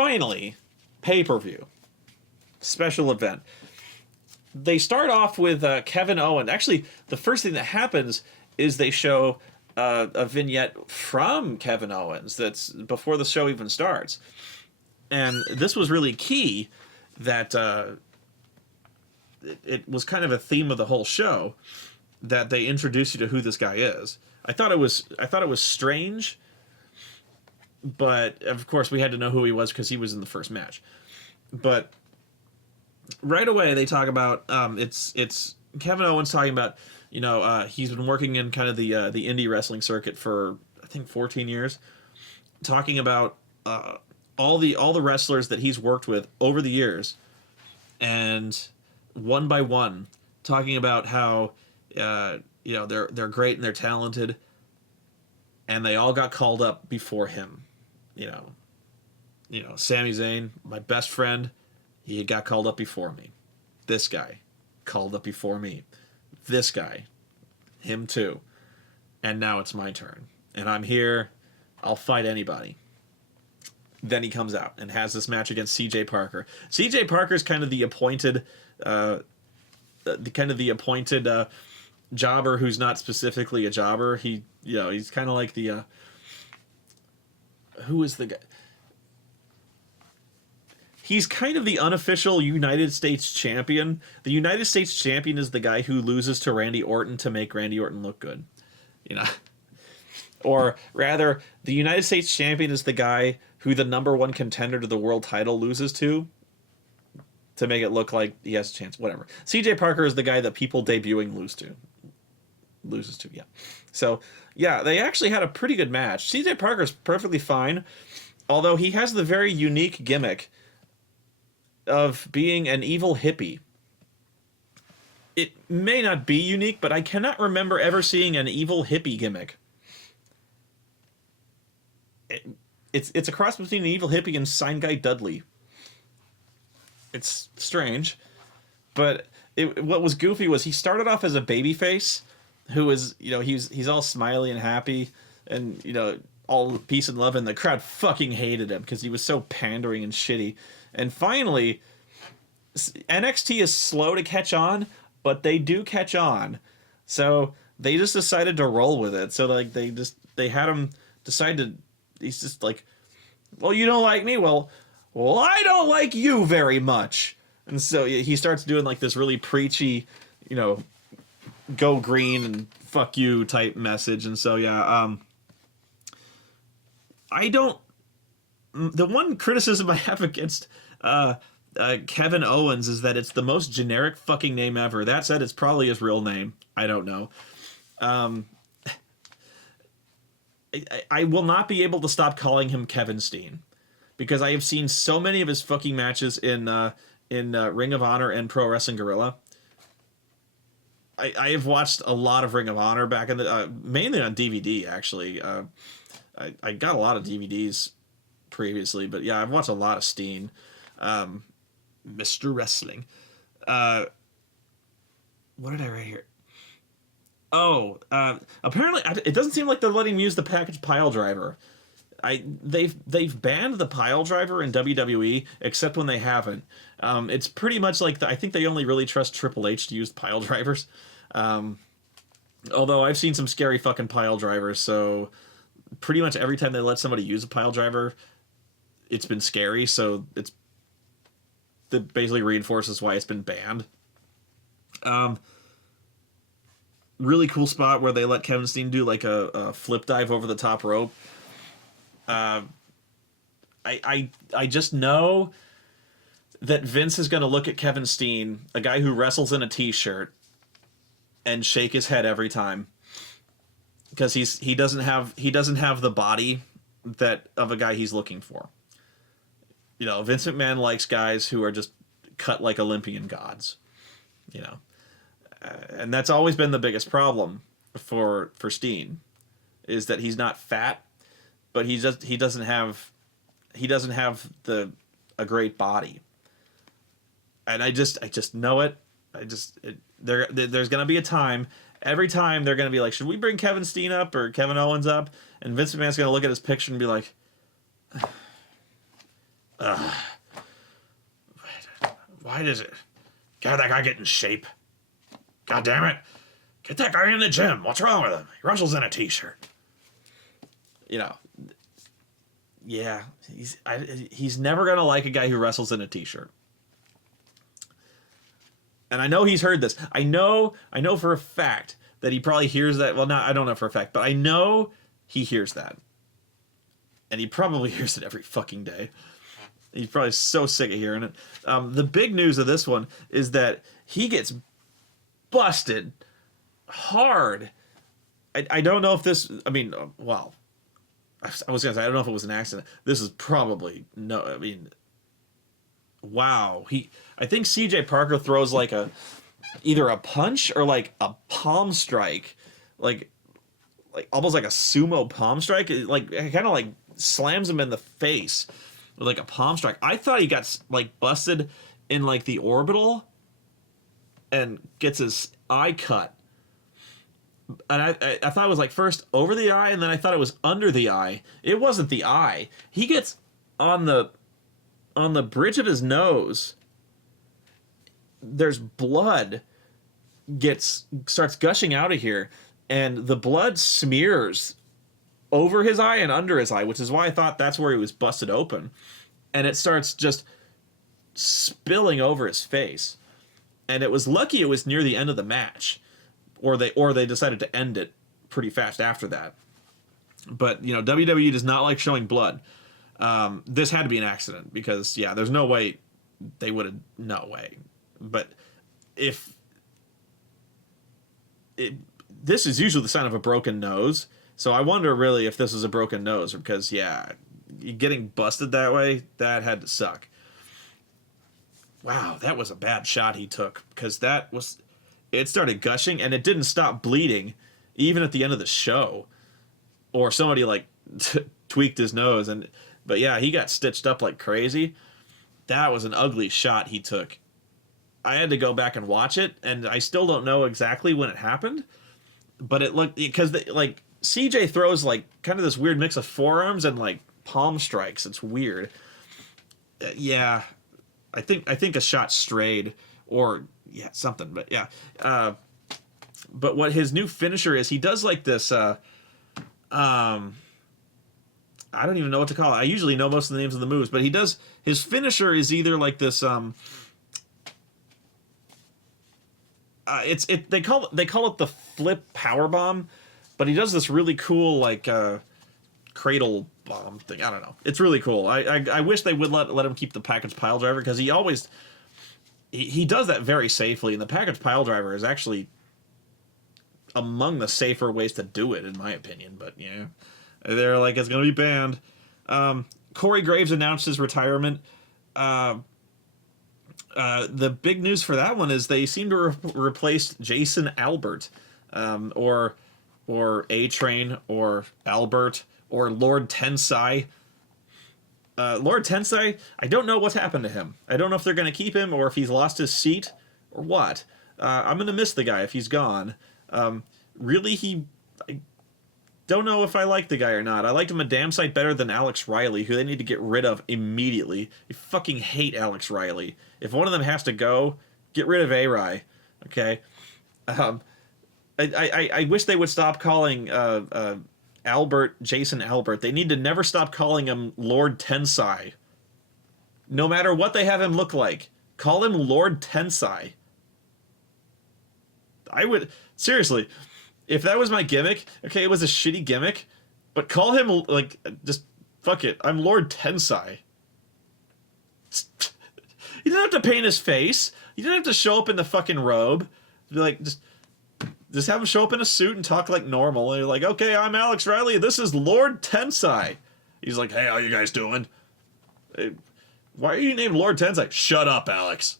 finally, pay-per-view. Special event. They start off with Kevin Owens. Actually, the first thing that happens is they show a vignette from Kevin Owens that's before the show even starts. And this was really key that it was kind of a theme of the whole show that they introduce you to who this guy is. I thought it was strange, but of course we had to know who he was because he was in the first match. But right away they talk about it's Kevin Owens talking about, you know, he's been working in kind of the indie wrestling circuit for I think 14 years, talking about all the wrestlers that he's worked with over the years, and one by one talking about how you know, they're great and they're talented, and they all got called up before him. You know, Sami Zayn, my best friend, he got called up before me. This guy called up before me. This guy, him too. And now it's my turn, and I'm here. I'll fight anybody. Then he comes out and has this match against C.J. Parker. C.J. Parker's kind of the appointed, jobber who's not specifically a jobber. He, you know, he's kind of like the who is the guy? He's kind of the unofficial United States champion. The United States champion is the guy who loses to Randy Orton to make Randy Orton look good, you know. Or rather, the United States champion is the guy who the #1 contender to the world title loses to make it look like he has a chance. Whatever. C.J. Parker is the guy that people debuting loses to, yeah. So, yeah, they actually had a pretty good match. C.J. Parker's perfectly fine, although he has the very unique gimmick of being an evil hippie. It may not be unique, but I cannot remember ever seeing an evil hippie gimmick. It's a cross between an evil hippie and Sign Guy Dudley. It's strange, but what was goofy was he started off as a babyface who was, you know, he's all smiley and happy and, you know, all peace and love, and the crowd fucking hated him because he was so pandering and shitty. And finally, NXT is slow to catch on, but they do catch on. So they just decided to roll with it. So like they had him decide to, he's just like, well, you don't like me? Well, I don't like you very much. And so he starts doing like this really preachy, you know, go green and fuck you type message. And so, yeah, the one criticism I have against Kevin Owens is that it's the most generic fucking name ever. That said, it's probably his real name. I don't know. I will not be able to stop calling him Kevin Steen, because I have seen so many of his fucking matches in Ring of Honor and Pro Wrestling Guerrilla. I have watched a lot of Ring of Honor back in the mainly on DVD actually. I got a lot of DVDs previously, but yeah, I've watched a lot of Steen. Mr. Wrestling. What did I write here? Oh, apparently it doesn't seem like they're letting him use the package pile driver. They've banned the pile driver in WWE, except when they haven't. It's pretty much like I think they only really trust Triple H to use pile drivers. Although I've seen some scary fucking pile drivers, so pretty much every time they let somebody use a pile driver, it's been scary. So that basically reinforces why it's been banned. Really cool spot where they let Kevin Steen do like a flip dive over the top rope. I just know that Vince is going to look at Kevin Steen, a guy who wrestles in a t-shirt, and shake his head every time, because he doesn't have the body that of a guy he's looking for. You know, Vince McMahon likes guys who are just cut like Olympian gods. You know. And that's always been the biggest problem for Steen, is that he's not fat, but he doesn't have a great body. And I just know it. There's gonna be a time. Every time they're gonna be like, should we bring Kevin Steen up or Kevin Owens up? And Vince McMahon's gonna look at his picture and be like, Why does it? God, that guy get in shape. God damn it. Get that guy in the gym. What's wrong with him? He wrestles in a t-shirt. You know. Yeah. He's never going to like a guy who wrestles in a t-shirt. And I know he's heard this. I know for a fact that he probably hears that. Well, I don't know for a fact, but I know he hears that. And he probably hears it every fucking day. He's probably so sick of hearing it. The big news of this one is that he gets busted hard. I don't know if this... I mean, well... I was going to say, I don't know if it was an accident. This is probably... No, I mean... Wow. I think CJ Parker throws like either a punch or like a palm strike. Like almost like a sumo palm strike. It kind of like slams him in the face with like a palm strike. I thought he got like busted in like the orbital and gets his eye cut. And I thought it was like first over the eye, and then I thought it was under the eye. It wasn't the eye. He gets on the bridge of his nose. There's blood starts gushing out of here, and the blood smears over his eye and under his eye, which is why I thought that's where he was busted open. And it starts just spilling over his face. And it was lucky it was near the end of the match, or they decided to end it pretty fast after that. But, you know, WWE does not like showing blood. This had to be an accident because, yeah, there's no way they would have... No way. But this is usually the sign of a broken nose, so I wonder really if this is a broken nose, because, yeah, getting busted that way, that had to suck. Wow, that was a bad shot he took, because it started gushing, and it didn't stop bleeding, even at the end of the show. Or somebody, like, tweaked his nose, but yeah, he got stitched up like crazy. That was an ugly shot he took. I had to go back and watch it, and I still don't know exactly when it happened, but it looked, because like CJ throws like kind of this weird mix of forearms and like palm strikes. It's weird. Yeah, I think a shot strayed, or yeah, something. But yeah, but what his new finisher is, he does like this. I don't even know what to call it. I usually know most of the names of the moves, but his finisher is either like this. They call it the flip power bomb, but he does this really cool like cradle bomb thing. I don't know. It's really cool. I wish they would let him keep the package pile driver, because he does that very safely, and the package pile driver is actually among the safer ways to do it, in my opinion. But yeah, they're like, it's gonna be banned. Corey Graves announced his retirement. The big news for that one is they seem to replace Jason Albert, or A-Train, or Albert, or Lord Tensai. Lord Tensai, I don't know what's happened to him. I don't know if they're going to keep him, or if he's lost his seat, or what. I'm going to miss the guy if he's gone. Really, I don't know if I like the guy or not. I liked him a damn sight better than Alex Riley, who they need to get rid of immediately. I fucking hate Alex Riley. If one of them has to go, get rid of A-Rai. Okay? I wish they would stop calling Albert Jason Albert. They need to never stop calling him Lord Tensai. No matter what they have him look like, call him Lord Tensai. I would... Seriously... If that was my gimmick, okay, it was a shitty gimmick, but call him, like, just, fuck it, I'm Lord Tensai. You didn't have to paint his face. You didn't have to show up in the fucking robe. Like, just have him show up in a suit and talk like normal. And you're like, okay, I'm Alex Riley, this is Lord Tensai. He's like, hey, how you guys doing? Hey, why are you named Lord Tensai? Shut up, Alex.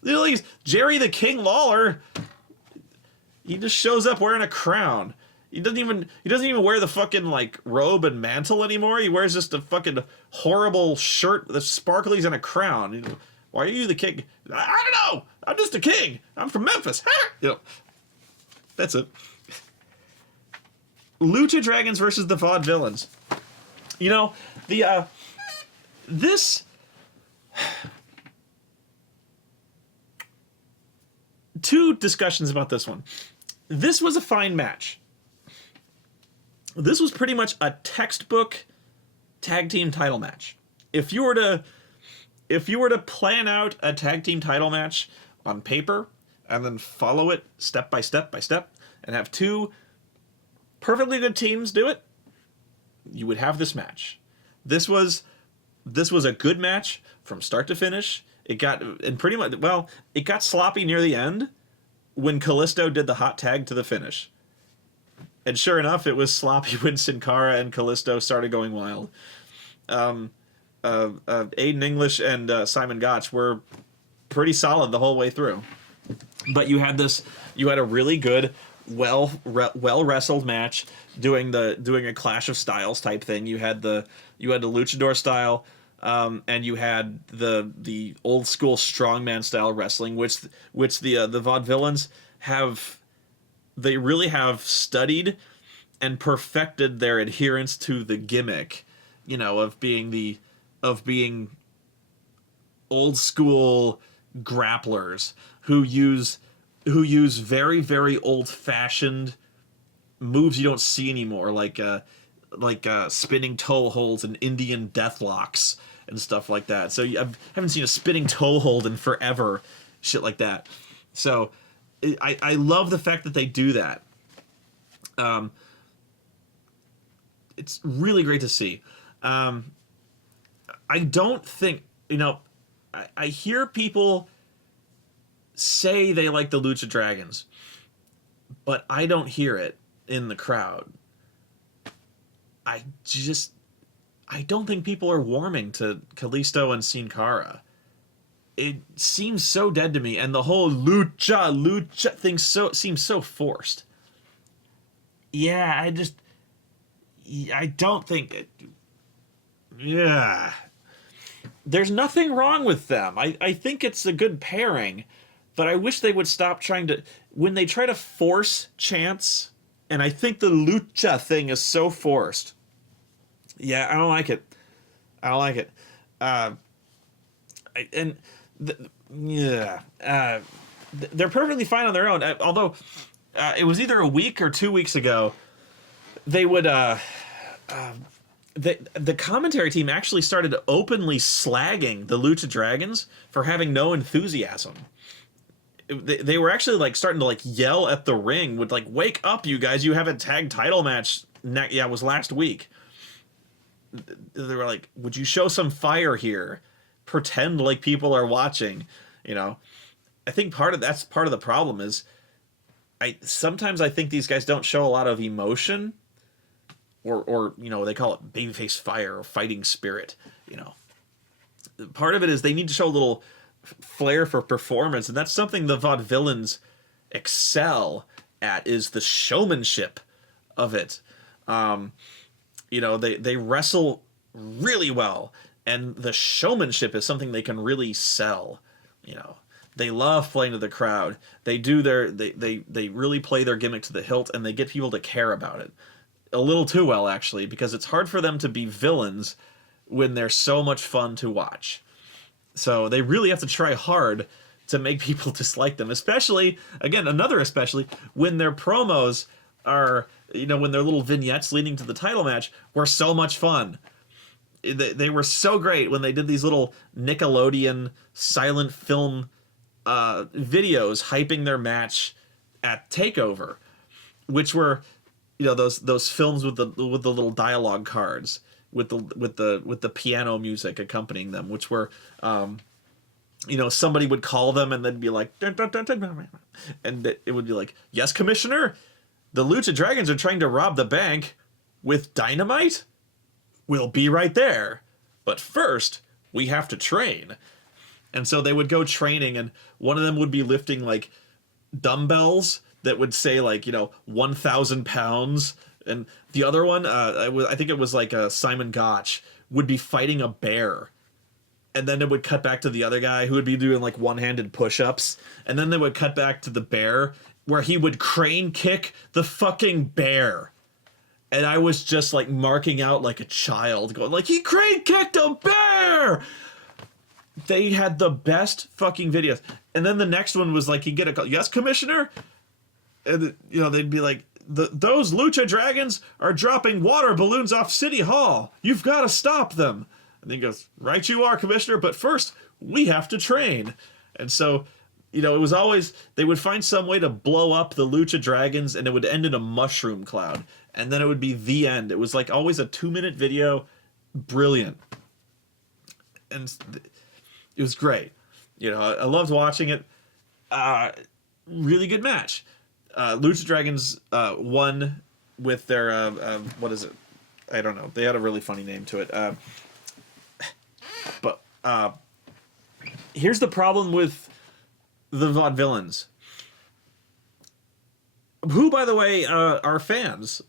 Like, Jerry the King Lawler... He just shows up wearing a crown. He doesn't even wear the fucking like robe and mantle anymore. He wears just a fucking horrible shirt with sparklies and a crown. Why are you the king? I don't know. I'm just a king. I'm from Memphis. You know, that's it. Lucha Dragons versus the Vaudevillains. You know, the this two discussions about this one. This was a fine match. This was pretty much a textbook tag team title match. If you were to plan out a tag team title match on paper and then follow it step by step by step and have two perfectly good teams do it, you would have this match. This was a good match from start to finish. It got sloppy near the end when Kalisto did the hot tag to the finish. And sure enough, it was sloppy when Sin Cara and Kalisto started going wild. Aiden English and Simon Gotch were pretty solid the whole way through. But you had a really good, well wrestled match doing a Clash of Styles type thing. You had the luchador style, and you had the old school strongman style wrestling, which the vaudevillains they really have studied and perfected their adherence to the gimmick, of being old school grapplers who use very, very old fashioned moves you don't see anymore, like spinning toe holds and Indian deathlocks and stuff like that. So I haven't seen a spinning toe hold in forever, shit like that. So I love the fact that they do that. It's really great to see. I don't think, I hear people say they like the Lucha Dragons, but I don't hear it in the crowd. I don't think people are warming to Kalisto and Sin Cara. It seems so dead to me, and the whole lucha thing seems so forced. Yeah, I don't think it. Yeah. There's nothing wrong with them. I think it's a good pairing, but I wish they would stop trying to, when they try to force chants, and I think the lucha thing is so forced. Yeah, I don't like it. They're perfectly fine on their own. Although it was either a week or 2 weeks ago, they would the commentary team actually started openly slagging the Lucha Dragons for having no enthusiasm. They were actually starting to yell at the ring with wake up, you guys, you have a tag title match. It was last week. They were like, would you show some fire here? Pretend like people are watching, I think that's part of the problem is sometimes I think these guys don't show a lot of emotion or they call it babyface fire or fighting spirit, Part of it is they need to show a little flair for performance, and that's something the vaudevillains excel at, is the showmanship of it. They wrestle really well, and the showmanship is something they can really sell. They love playing to the crowd. They really play their gimmick to the hilt, and they get people to care about it a little too well, actually, because it's hard for them to be villains when they're so much fun to watch. So they really have to try hard to make people dislike them, especially when their promos are, when their little vignettes leading to the title match were so much fun. They were so great when they did these little Nickelodeon silent film videos hyping their match at Takeover, which were, those films with the little dialogue cards with the piano music accompanying them, which were somebody would call them and they'd be like, dun, dun, dun, dun, dun, and it would be like, yes, Commissioner, the Lucha Dragons are trying to rob the bank with dynamite. We'll be right there, but first we have to train. And so they would go training, and one of them would be lifting dumbbells that would say 1,000 pounds, and the other one, I think it was Simon Gotch, would be fighting a bear. And then it would cut back to the other guy who would be doing one-handed push-ups, and then they would cut back to the bear where he would crane kick the fucking bear. And I was just like marking out like a child, going like, he crane kicked a bear. They had the best fucking videos. And then the next one was like, you get a call, yes, Commissioner? And, you know, they'd be like, those Lucha Dragons are dropping water balloons off City Hall. You've got to stop them. And then he goes, right you are, Commissioner, but first, we have to train. And so, you know, it was always, they would find some way to blow up the Lucha Dragons, and it would end in a mushroom cloud. And then it would be the end. It was like always a 2-minute video. Brilliant. And it was great. You know, I loved watching it. Really good match. Lucha Dragons won with their, what is it? I don't know. They had a really funny name to it. But here's the problem with the Vaudevillains. Who, by the way, are fans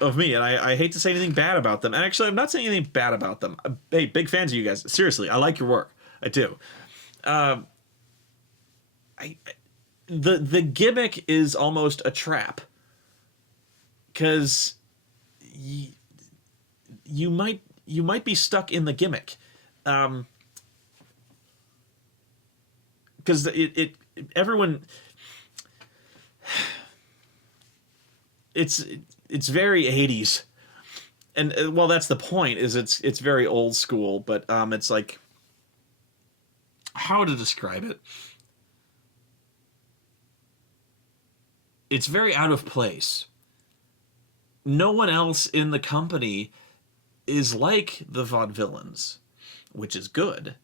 of me, and I hate to say anything bad about them. And actually, I'm not saying anything bad about them. Hey, big fans of you guys. Seriously, I like your work. I do. The gimmick is almost a trap, because you might be stuck in the gimmick, because everyone. It's very 80s, and well, that's the point. Is it's very old school, but it's like, how to describe it? It's very out of place. No one else in the company is like the Vaudevillains, which is good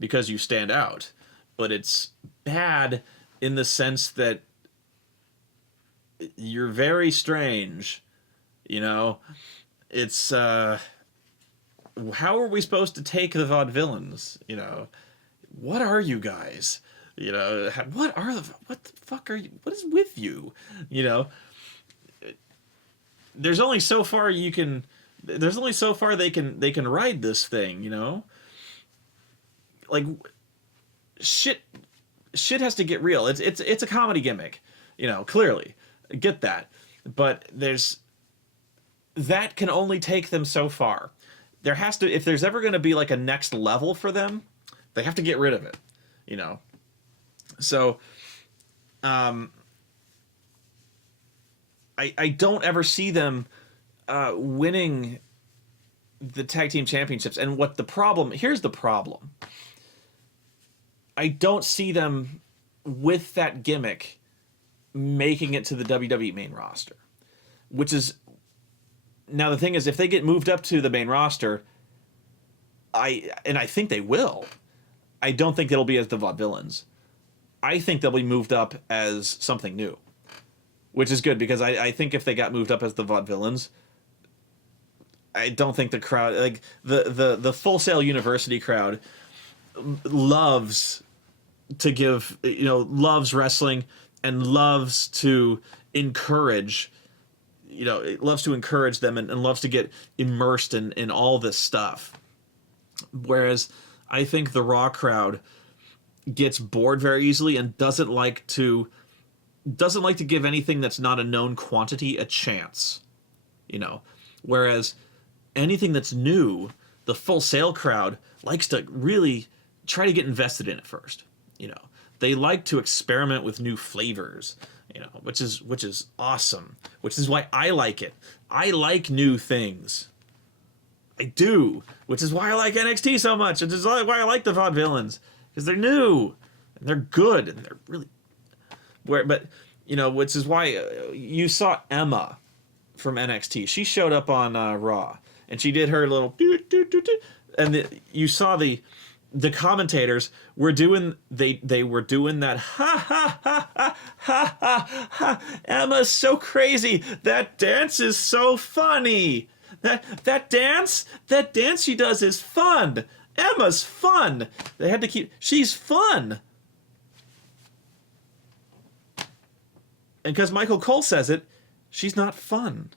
because you stand out, but it's bad in the sense that you're very strange, you know. It's how are we supposed to take the Vaudevillains, you know? What are you guys, you know? What the fuck are you, what is with you, you know? There's only so far they can ride this thing, you know. Like, shit has to get real. It's a comedy gimmick, you know, clearly. Get that. But that can only take them so far. There has to, if there's ever going to be like a next level for them, they have to get rid of it, you know. So I don't ever see them winning the tag team championships. And here's the problem. I don't see them with that gimmick making it to the WWE main roster, which is, now the thing is, if they get moved up to the main roster, I think they will. I don't think it'll be as the Vaudevillains. I think they'll be moved up as something new, which is good, because I think if they got moved up as the Vaudevillains, I don't think the crowd, like the Full Sail University crowd, loves to give, you know, loves wrestling and loves to encourage, you know, it loves to encourage them, and loves to get immersed in all this stuff. Whereas I think the Raw crowd gets bored very easily and doesn't like to give anything that's not a known quantity a chance, you know. Whereas anything that's new, the Full Sail crowd likes to really try to get invested in it first, you know. They like to experiment with new flavors, you know, which is awesome, which is why I like it. I like new things. I do, which is why I like NXT so much. Which is why I like the Vaudevillains, because they're new and they're good and they're really but you know, which is why you saw Emma from NXT. She showed up on Raw and she did her little and you saw the commentators were doing they were doing that ha ha ha ha ha ha ha. Emma's so crazy. That dance is so funny. That dance she does is fun. Emma's fun. They had to keep, she's fun. And because Michael Cole says it, she's not fun.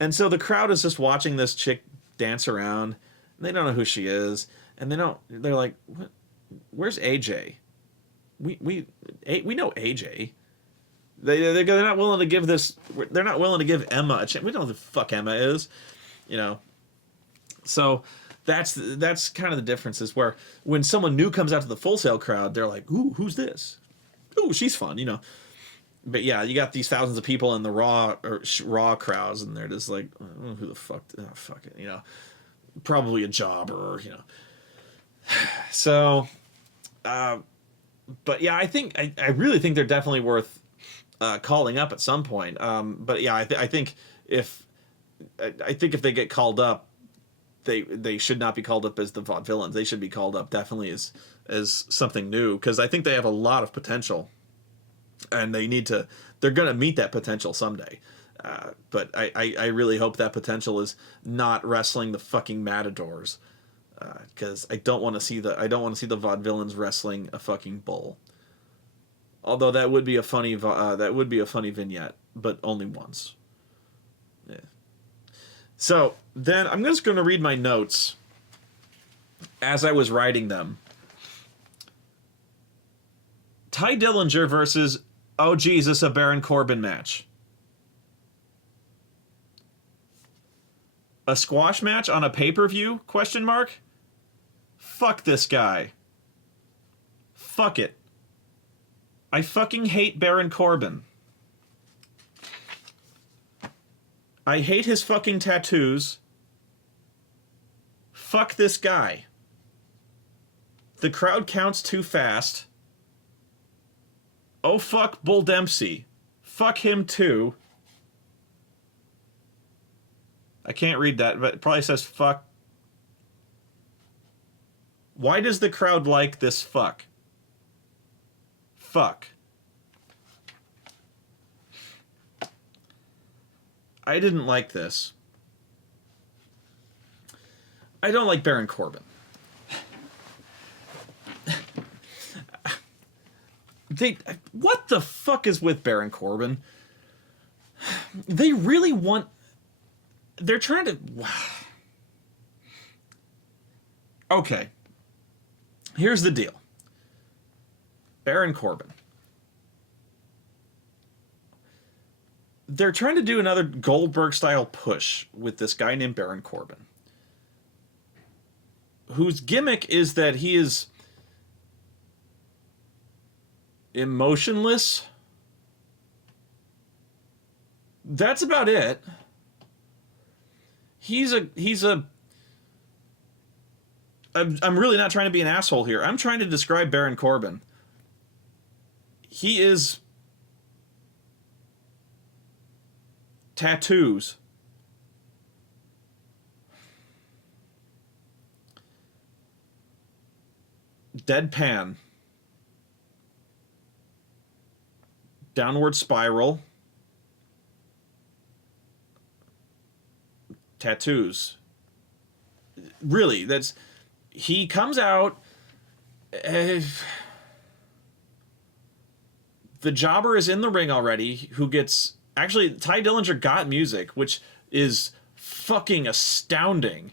And so the crowd is just watching this chick dance around, and they don't know who she is, and they're like, what? Where's AJ? We know AJ. They're not willing to give this. They're not willing to give Emma a chance. We don't know who the fuck Emma is, you know. So that's kind of the difference, is where when someone new comes out to the Full Sail crowd, they're like, "Ooh, who's this? Ooh, she's fun," you know. But yeah, you got these thousands of people in the Raw crowds, and they're just like, oh, "Who the fuck? Oh, fuck it," you know. Probably a jobber, you know. So, but yeah, I really think they're definitely worth calling up at some point. But yeah, I think if if they get called up, they should not be called up as the Vaudevillains. They should be called up definitely as something new, because I think they have a lot of potential, and they're gonna meet that potential someday. But I really hope that potential is not wrestling the fucking Matadors, because I don't want to see the Vaudevillains wrestling a fucking bull. Although that would be a funny vignette, but only once. Yeah. So then I'm just going to read my notes as I was writing them. Ty Dillinger versus, oh Jesus, a Baron Corbin match. A squash match on a pay-per-view? Question mark. Fuck this guy. Fuck it. I fucking hate Baron Corbin. I hate his fucking tattoos. Fuck this guy. The crowd counts too fast. Oh fuck Bull Dempsey. Fuck him too. I can't read that, but it probably says fuck. Why does the crowd like this fuck? Fuck. I didn't like this. I don't like Baron Corbin. What the fuck is with Baron Corbin? They really want... They're trying to... Okay. Here's the deal. Baron Corbin. They're trying to do another Goldberg-style push with this guy named Baron Corbin, whose gimmick is that he is emotionless. That's about it. I'm really not trying to be an asshole here. I'm trying to describe Baron Corbin. He is tattoos, deadpan, downward spiral, tattoos. Really, he comes out. The jobber is in the ring already, who gets... Actually, Ty Dillinger got music, which is fucking astounding.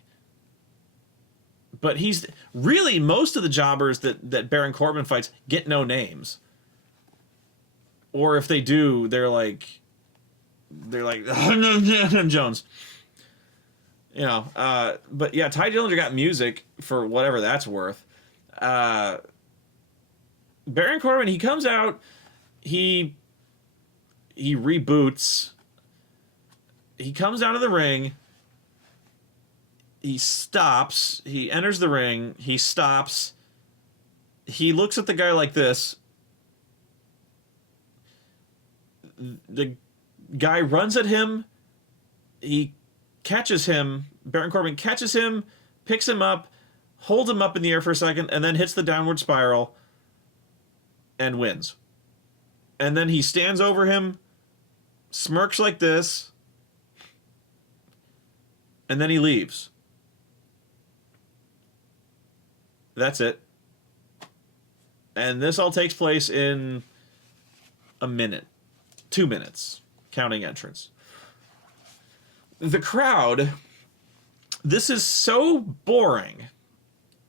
But he's... Really, most of the jobbers that Baron Corbin fights get no names. Or if they do, they're like Jones. You know, but yeah, Ty Dillinger got music for whatever that's worth. Baron Corbin, he comes out, he reboots. He comes out of the ring. He stops. He enters the ring. He stops. He looks at the guy like this. The guy runs at him. He catches him. Baron Corbin catches him, picks him up, holds him up in the air for a second, and then hits the downward spiral and wins. And then he stands over him, smirks like this, and then he leaves. That's it. And this all takes place in a minute. 2 minutes, counting entrance. The crowd, this is so boring.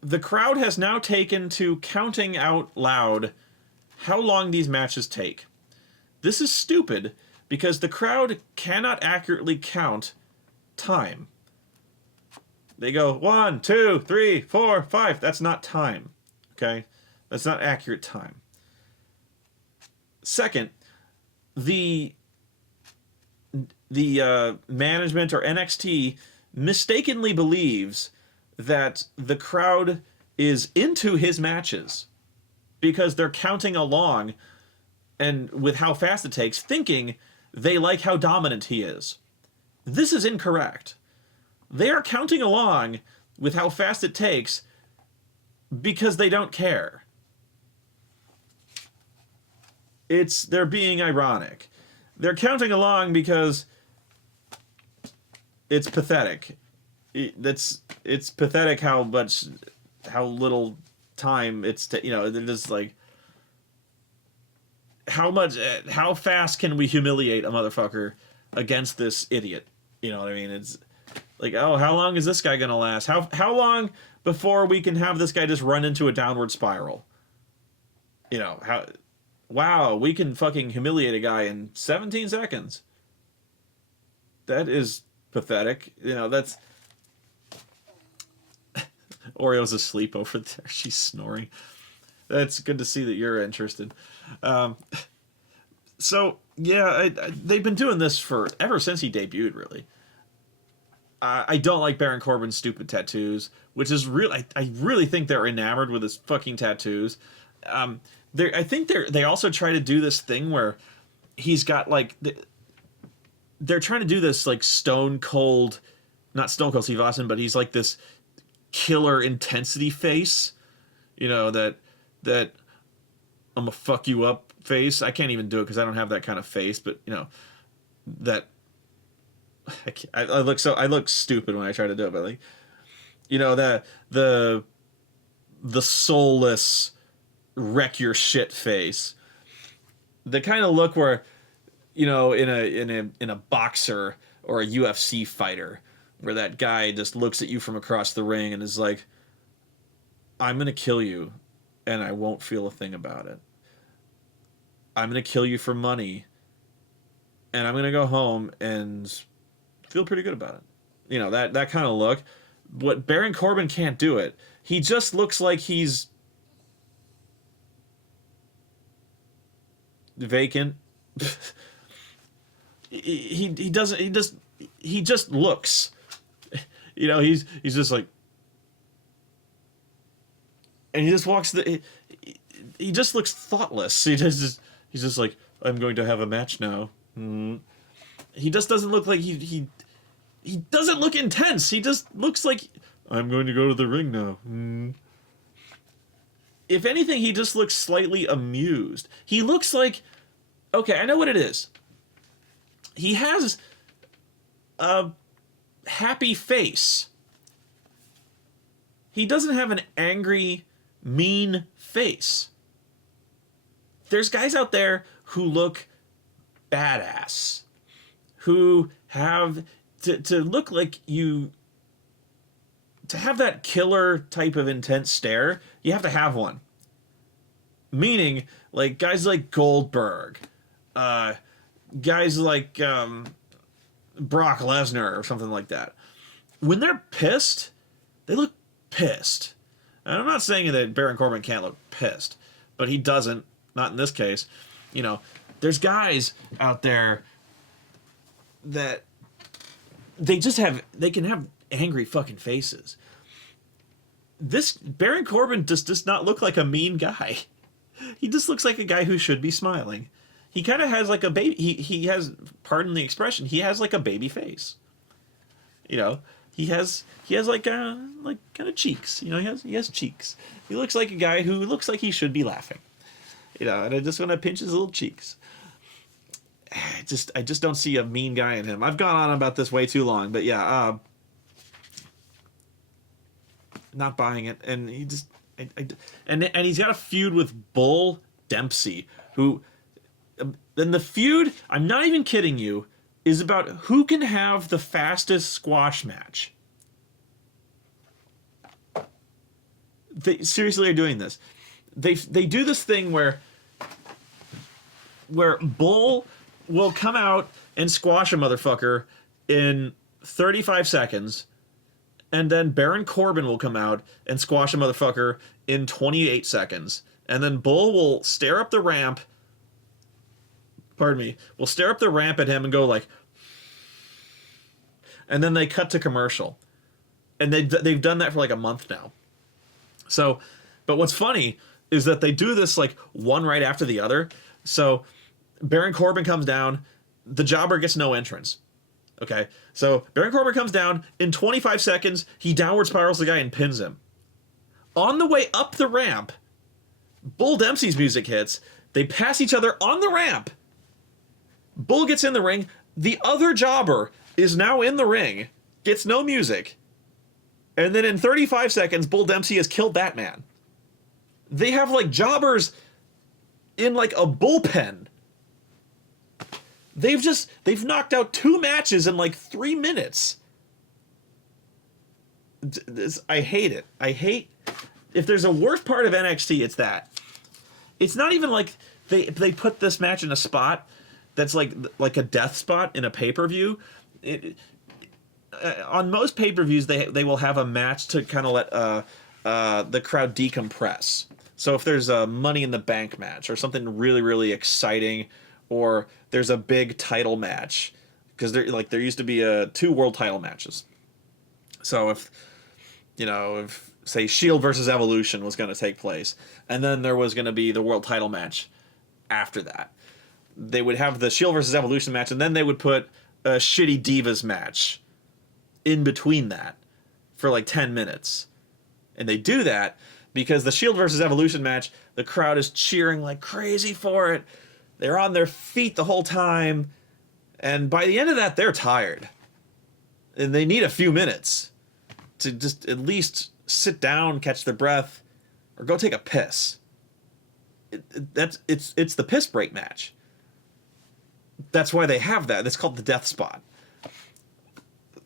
The crowd has now taken to counting out loud how long these matches take. This is stupid because the crowd cannot accurately count time. They go 1, 2, 3, 4, 5. That's not time. Okay? That's not accurate time. Second, the management or NXT mistakenly believes that the crowd is into his matches because they're counting along and with how fast it takes, thinking they like how dominant he is. This is incorrect. They are counting along with how fast it takes because they don't care. They're being ironic. They're counting along because it's pathetic. It's pathetic how little time they're just like, how fast can we humiliate a motherfucker against this idiot? You know what I mean? It's like, oh, how long is this guy gonna last? How long before we can have this guy just run into a downward spiral? Wow, we can fucking humiliate a guy in 17 seconds. That is pathetic. That's... Oreo's asleep over there. She's snoring. That's good to see that you're interested. So, yeah, they've been doing this ever since he debuted, really. I don't like Baron Corbin's stupid tattoos, which is real. I really think they're enamored with his fucking tattoos. I think they also try to do this thing where he's got like they're trying to do this like Stone Cold, not Stone Cold Steve Austin, but he's like this killer intensity face, that I'm gonna fuck you up face. I can't even do it because I don't have that kind of face, but that I look stupid when I try to do it, but like that the soulless wreck your shit face, the kind of look where in a boxer or a UFC fighter, where that guy just looks at you from across the ring and is like, I'm gonna kill you and I won't feel a thing about it. I'm gonna kill you for money and I'm gonna go home and feel pretty good about it. That kind of look. What Baron Corbin can't do it. He just looks like he's vacant. he doesn't. He just looks. He's just like, and he just walks he just looks thoughtless. He's just like, I'm going to have a match now. He just doesn't look like he doesn't look intense. He just looks like, I'm going to go to the ring now. If anything, he just looks slightly amused. He looks like, okay, I know what it is. He has a happy face. He doesn't have an angry, mean face. There's guys out there who look badass, who have to look like you, to have that killer type of intense stare, you have to have one. Meaning, like guys like Goldberg, guys like Brock Lesnar or something like that. When they're pissed, they look pissed. And I'm not saying that Baron Corbin can't look pissed, but he doesn't. Not in this case. There's guys out there that they can have angry fucking faces. This Baron Corbin just does not look like a mean guy. He just looks like a guy who should be smiling. He kind of has like a baby. He has, pardon the expression, he has like a baby face. He has like kind of cheeks. He has cheeks. He looks like a guy who looks like he should be laughing. And I just want to pinch his little cheeks. I just don't see a mean guy in him. I've gone on about this way too long, but yeah, not buying it. And he just, and he's got a feud with Bull Dempsey, who, then the feud, I'm not even kidding you, is about who can have the fastest squash match. They seriously are doing this. They do this thing where where Bull will come out and squash a motherfucker in 35 seconds, and then Baron Corbin will come out and squash a motherfucker in 28 seconds, and then Bull will stare up the ramp. Pardon me. Will stare up the ramp at him and go like, and then they cut to commercial, and they've done that for like a month now. So, but what's funny is that they do this like one right after the other. So Baron Corbin comes down, the jobber gets no entrance. Okay, so Baron Corbin comes down, in 25 seconds, he downward spirals the guy and pins him. On the way up the ramp, Bull Dempsey's music hits, they pass each other on the ramp. Bull gets in the ring, the other jobber is now in the ring, gets no music, and then in 35 seconds, Bull Dempsey has killed that man. They have like jobbers in like a bullpen. They've knocked out 2 matches in like 3 minutes. I hate it. I hate, if there's a worst part of NXT, it's that. It's not even like they put this match in a spot that's like a death spot in a pay-per-view. On most pay-per-views, they will have a match to kind of let the crowd decompress. So if there's a Money in the Bank match or something really, really exciting, or there's a big title match, because there used to be 2 world title matches. So if say Shield versus Evolution was going to take place, and then there was going to be the world title match after that, they would have the Shield versus Evolution match, and then they would put a shitty Divas match in between that for like 10 minutes. And they do that because the Shield versus Evolution match, the crowd is cheering like crazy for it. They're on their feet the whole time. And by the end of that, they're tired. And they need a few minutes to just at least sit down, catch their breath, or go take a piss. It's the piss break match. That's why they have that. It's called the death spot.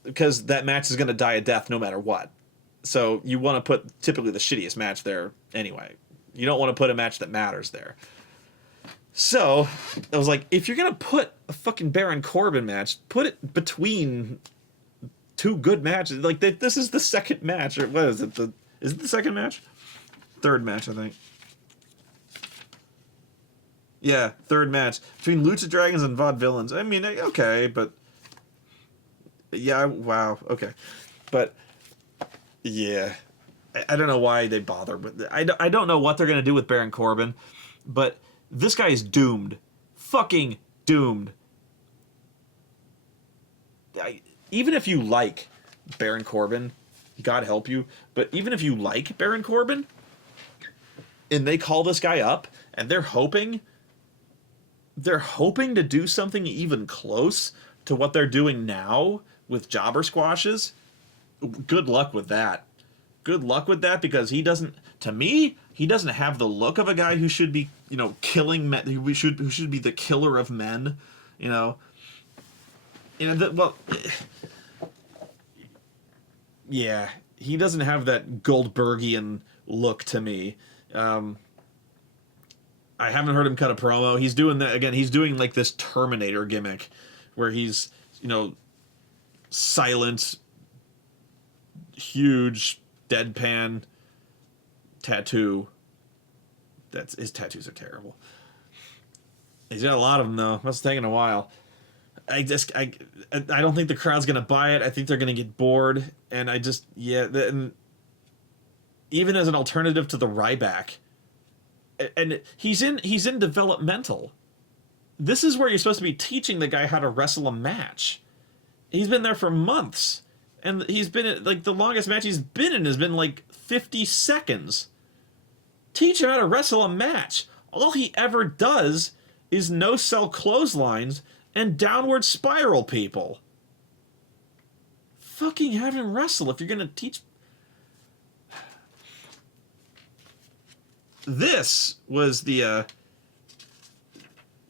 Because that match is going to die a death no matter what. So you want to put typically the shittiest match there anyway. You don't want to put a match that matters there. So I was like, if you're going to put a fucking Baron Corbin match, put it between 2 good matches. Like, this is the second match. Or what is it? Is it the second match? Third match, I think. Yeah, third match. Between Lucha Dragons and Vaudevillains. I mean, okay, but... Yeah, wow, okay. But, yeah. I don't know why they bother. But I don't know what they're going to do with Baron Corbin. But this guy is doomed. Fucking doomed. Even if you like Baron Corbin, God help you, but even if you like Baron Corbin, and they call this guy up, and they're hoping to do something even close to what they're doing now with jobber squashes, good luck with that. Good luck with that, because he doesn't have the look of a guy who should be, killing men, who should be the killer of men, yeah, he doesn't have that Goldbergian look to me. I haven't heard him cut a promo. He's doing that again. He's doing like this Terminator gimmick where he's, silent, huge, deadpan tattoo. His tattoos are terrible. He's got a lot of them though. Must have taken a while. I don't think the crowd's gonna buy it. I think they're gonna get bored, and and even as an alternative to the Ryback, and he's in developmental. This is where you're supposed to be teaching the guy how to wrestle a match. He's been there for months, and he's been like the longest match he's been in has been like 50 seconds. Teach him how to wrestle a match. All he ever does is no-sell clotheslines and downward spiral people. Fucking have him wrestle if you're gonna teach. This was the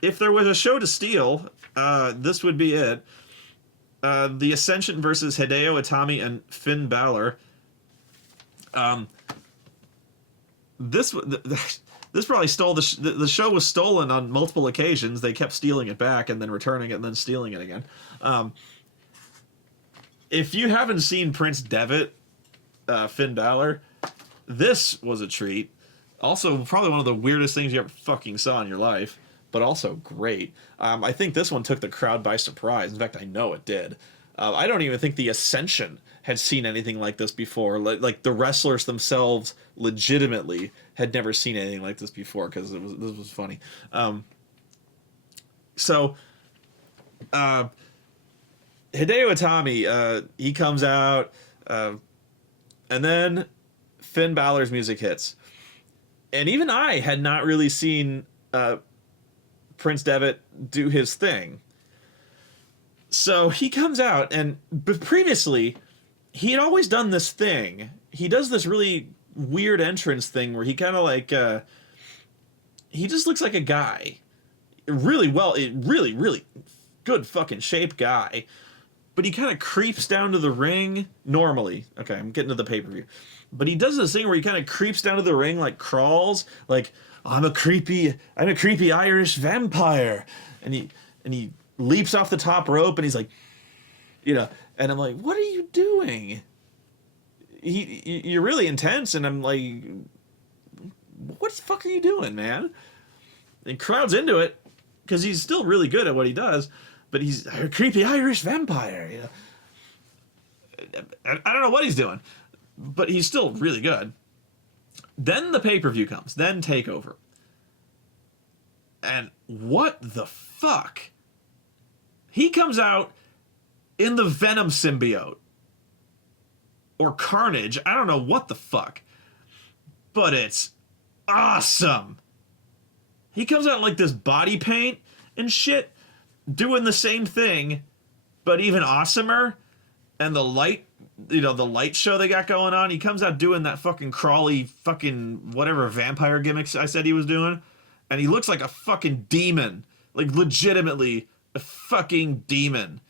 if there was a show to steal, this would be it. The Ascension versus Hideo Itami and Finn Balor. this probably stole the show was stolen on multiple occasions. They kept stealing it back and then returning it and then stealing it again. If you haven't seen Prince Devitt, Finn Balor, this was a treat. Also, probably one of the weirdest things you ever fucking saw in your life, but also great. I think this one took the crowd by surprise. In fact, I know it did. I don't even think the Ascension had seen anything like this before. Like the wrestlers themselves legitimately had never seen anything like this before, because this was funny. Hideo Itami, he comes out, and then Finn Balor's music hits. And even I had not really seen Prince Devitt do his thing. So he comes out, and previously, he had always done this thing. He does this really weird entrance thing where he kind of like, he just looks like a guy. Really good fucking shape guy. But he kind of creeps down to the ring normally. Okay, I'm getting to the pay-per-view. But he does this thing where he kind of creeps down to the ring, like crawls, like, oh, I'm a creepy Irish vampire. And he leaps off the top rope, and he's like, you know, and I'm like, what are you doing? You're really intense, and I'm like, what the fuck are you doing, man? And crowd's into it, because he's still really good at what he does, but he's a creepy Irish vampire, you know. I don't know what he's doing, but he's still really good. Then the pay-per-view comes, then Takeover. And what the fuck? He comes out in the Venom symbiote. Or Carnage. I don't know what the fuck. But it's awesome. He comes out in like this body paint and shit, doing the same thing, but even awesomer. And the light, you know, the light show they got going on, he comes out doing that fucking crawly fucking whatever vampire gimmicks I said he was doing. And he looks like a fucking demon. Like legitimately a fucking demon.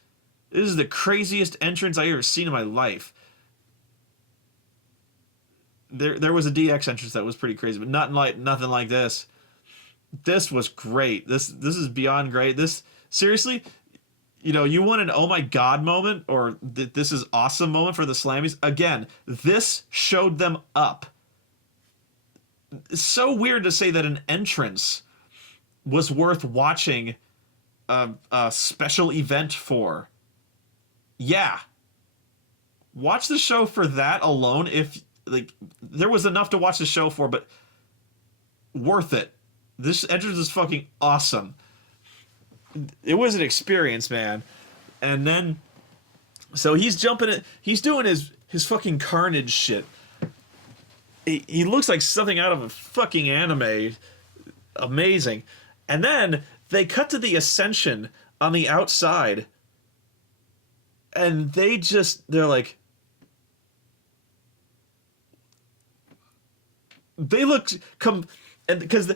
This is the craziest entrance I ever seen in my life. There was a DX entrance that was pretty crazy, but nothing like this. This was great. This is beyond great. This seriously, you know, you want an oh my god moment or this is awesome moment for the Slammies. Again, this showed them up. It's so weird to say that an entrance was worth watching a special event for. Yeah. Watch the show for that alone. If like there was enough to watch the show for, but worth it. This entrance is fucking awesome. It was an experience, man. And then so he's jumping it, he's doing his fucking Carnage shit. He looks like something out of a fucking anime. Amazing. And then they cut to the Ascension on the outside. And they're like, they look and because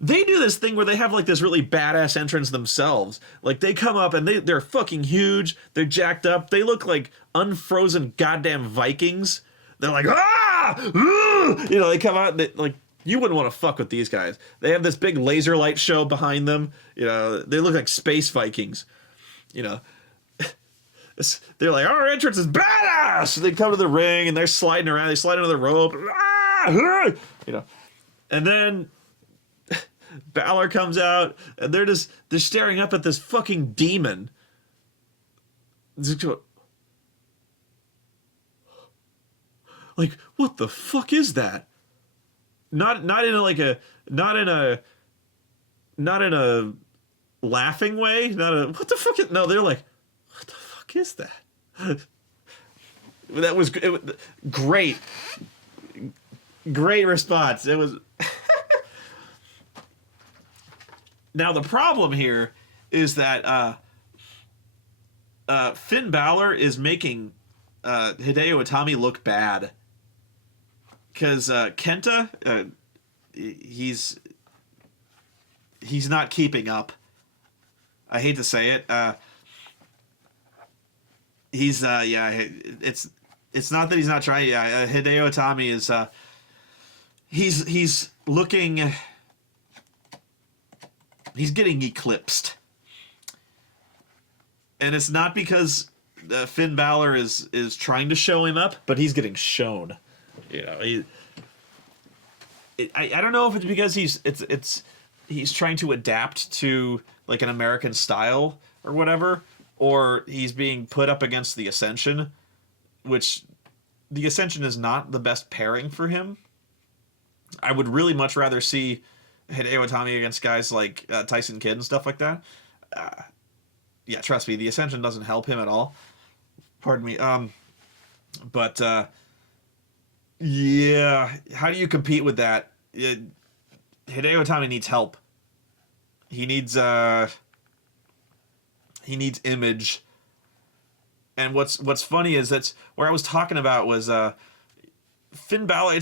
they do this thing where they have like this really badass entrance themselves. Like they come up and they're fucking huge. They're jacked up. They look like unfrozen goddamn Vikings. They're like, ah, you know, they come out and they, like, you wouldn't want to fuck with these guys. They have this big laser light show behind them. You know, they look like space Vikings. You know, they're like, our entrance is badass. So they come to the ring and they're sliding around. They slide under the rope. You know, and then Balor comes out and they're staring up at this fucking demon. Like, what the fuck is that? Not in a laughing way. What the fuck? No, they're like, what the fuck is that? That was great. Great response. It was. Now the problem here is that Finn Balor is making Hideo Itami look bad. Because Kenta, he's not keeping up. I hate to say it. He's it's not that he's not trying. Yeah, Hideo Itami is he's looking... He's getting eclipsed. And it's not because Finn Balor is trying to show him up, but he's getting shown. You know, I don't know if it's because he's trying to adapt to like an American style or whatever, or he's being put up against the Ascension, which the Ascension is not the best pairing for him. I would really much rather see Hideo Itami against guys like Tyson Kidd and stuff like that. Yeah, trust me, the Ascension doesn't help him at all. Pardon me. But yeah, how do you compete with that? Hideo Itami needs help. He needs image. And what's funny is that's where I was talking about was Finn Balor.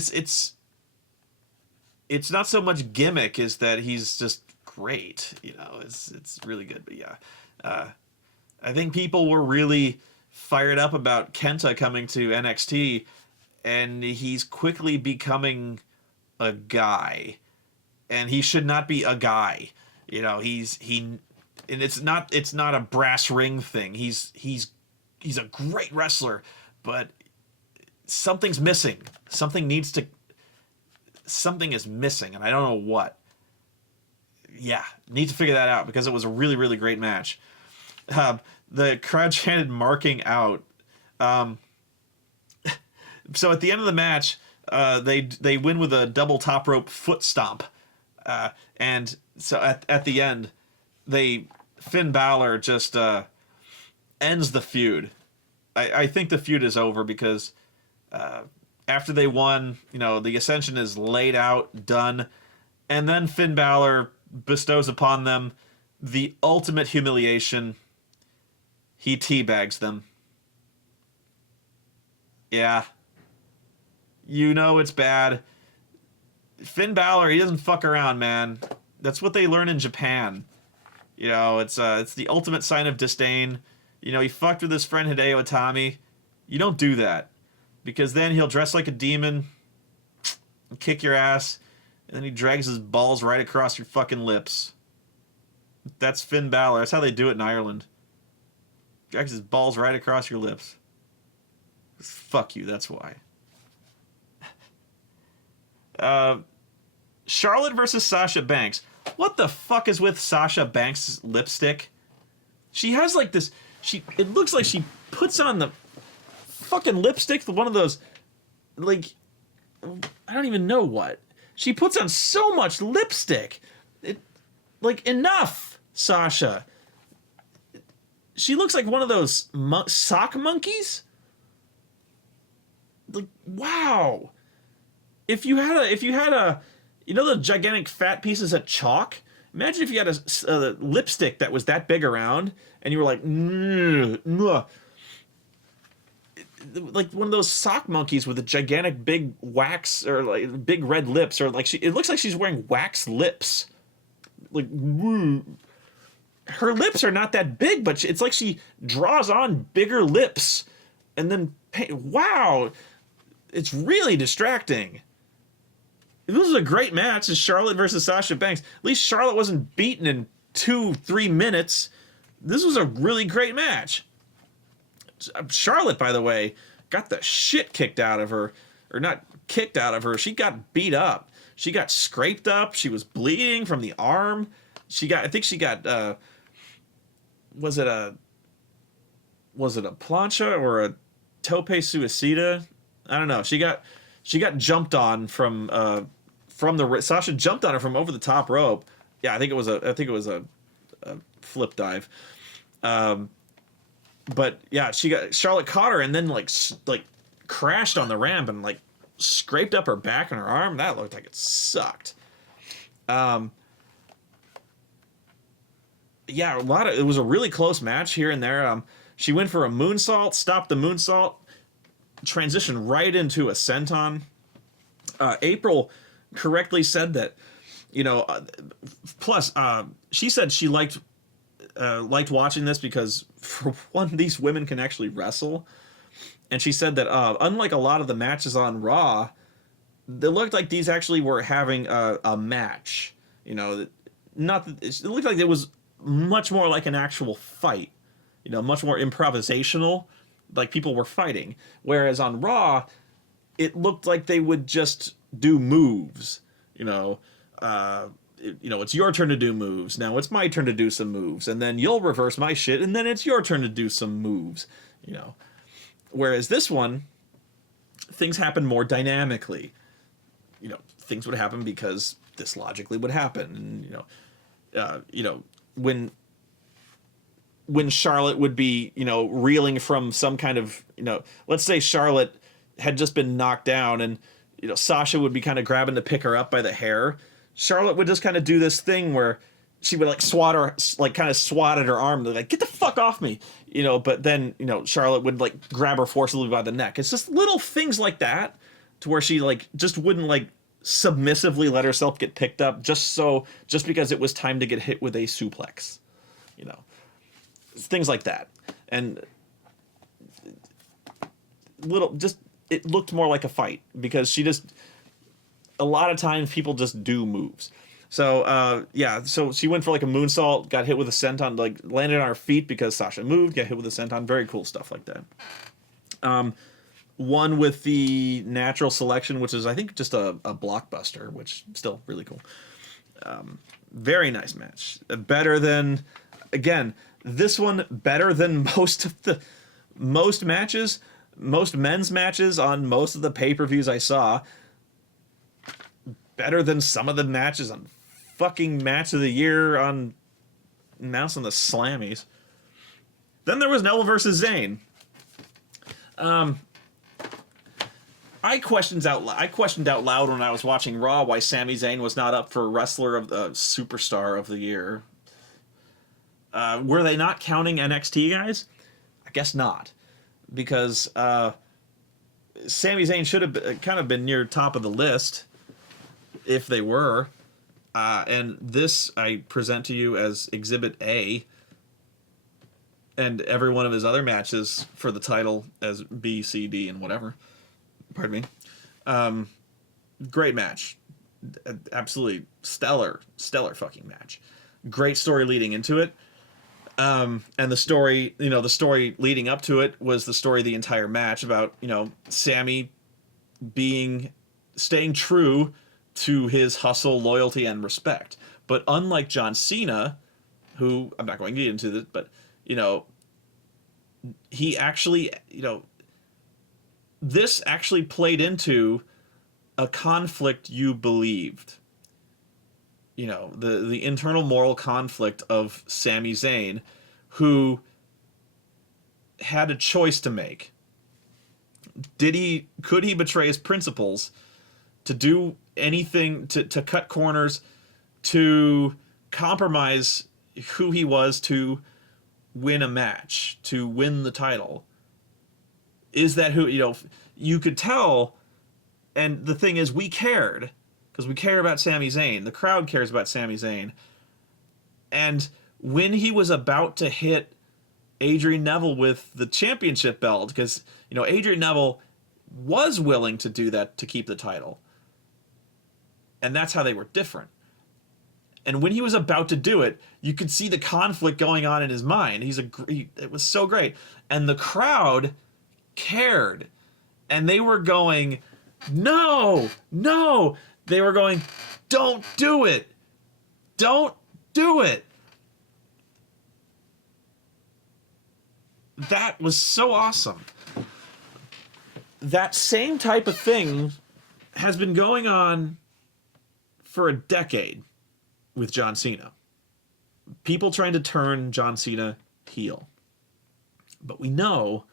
It's not so much gimmick as that he's just great. You know, it's really good. But yeah, I think people were really fired up about Kenta coming to NXT, and he's quickly becoming a guy, and he should not be a guy. You know, and it's not a brass ring thing. He's a great wrestler, but something's missing. Something is missing, and I don't know what. Yeah, need to figure that out because it was a really, really great match. The crowd chanted "marking out." So at the end of the match, they win with a double top rope foot stomp, and so at the end, Finn Balor just ends the feud. I think the feud is over because after they won, you know, the Ascension is laid out, done, and then Finn Balor bestows upon them the ultimate humiliation. He teabags them. Yeah. You know it's bad. Finn Balor, he doesn't fuck around, man. That's what they learn in Japan. You know, it's the ultimate sign of disdain. You know, he fucked with his friend Hideo Itami. You don't do that. Because then he'll dress like a demon, and kick your ass, and then he drags his balls right across your fucking lips. That's Finn Balor. That's how they do it in Ireland. Drags his balls right across your lips. Fuck you, that's why. Charlotte versus Sasha Banks. What the fuck is with Sasha Banks' lipstick? She has like this... It looks like she puts on the fucking lipstick, one of those, like, I don't even know what. She puts on so much lipstick. Like, enough, Sasha. She looks like one of those sock monkeys. Like, wow. If you had a, you know the gigantic fat pieces of chalk? Imagine if you had a lipstick that was that big around, and you were like, like one of those sock monkeys with a gigantic big wax or like big red lips, or like it looks like she's wearing wax lips. Like, her lips are not that big, but it's like she draws on bigger lips, and then wow, it's really distracting. This was a great match. It's Charlotte versus Sasha Banks. At least Charlotte wasn't beaten in 2-3 minutes. This was a really great match. Charlotte, by the way, got the shit kicked out of her. Or not kicked out of her. She got beat up. She got scraped up. She was bleeding from the arm. I think she got, was it a plancha or a tope suicida? I don't know. She got jumped on from the Sasha jumped on her from over the top rope. Yeah, I think it was a flip dive. But yeah, Charlotte caught her and then like crashed on the ramp and like scraped up her back and her arm. That looked like it sucked. Yeah, it was a really close match here and there. She went for a moonsault, stopped the moonsault, transitioned right into a senton. April correctly said that, you know, plus she said she liked watching this because, for one, these women can actually wrestle. And she said that unlike a lot of the matches on Raw, It looked like these actually were having a match. You know, not that it looked like it was much more like an actual fight. You know, much more improvisational, like people were fighting. Whereas on Raw, it looked like they would just do moves. You know, it's your turn to do moves. Now it's my turn to do some moves, and then you'll reverse my shit, and then it's your turn to do some moves. You know, whereas this one, things happen more dynamically. You know, things would happen because this logically would happen, and when Charlotte would be, reeling from some kind of, let's say Charlotte had just been knocked down, and Sasha would be kind of grabbing to pick her up by the hair. Charlotte would just kind of do this thing where she would swat at her arm, like, get the fuck off me, but then, Charlotte would grab her forcibly by the neck. It's just little things like that to where she just wouldn't submissively let herself get picked up just because it was time to get hit with a suplex, things like that. And it looked more like a fight because a lot of times people just do moves. So, so she went for a moonsault, got hit with a senton, landed on her feet because Sasha moved, got hit with a senton, very cool stuff like that. One with the natural selection, which is, I think, just a blockbuster, which still really cool. Very nice match. Better than, again, this one better than most men's matches on most of the pay-per-views I saw. Better than some of the matches on fucking Match of the Year on announced on the Slammies. Then there was Neville versus Zayn. I questioned out loud when I was watching Raw why Sami Zayn was not up for Wrestler of the Superstar of the Year. Were they not counting NXT guys? I guess not, because Sami Zayn should have kind of been near top of the list if they were. And this I present to you as Exhibit A, and every one of his other matches for the title as B, C, D, and whatever. Pardon me. Great match. Absolutely stellar fucking match. Great story leading into it. And the story leading up to it was the story of the entire match about, Sammy staying true to his hustle, loyalty, and respect. But unlike John Cena, who, I'm not going to get into this, but, he actually, this actually played into a conflict you believed. The internal moral conflict of Sami Zayn, who had a choice to make. Could he betray his principles to do anything, to cut corners, to compromise who he was to win a match, to win the title? Is that who, you could tell, and the thing is, we cared, because we care about Sami Zayn. The crowd cares about Sami Zayn. And when he was about to hit Adrian Neville with the championship belt, because, Adrian Neville was willing to do that to keep the title. And that's how they were different. And when he was about to do it, you could see the conflict going on in his mind. It was so great. And the crowd cared. And they were going, no. They were going, don't do it. Don't do it. That was so awesome. That same type of thing has been going on for a decade with John Cena. People trying to turn John Cena heel. But we know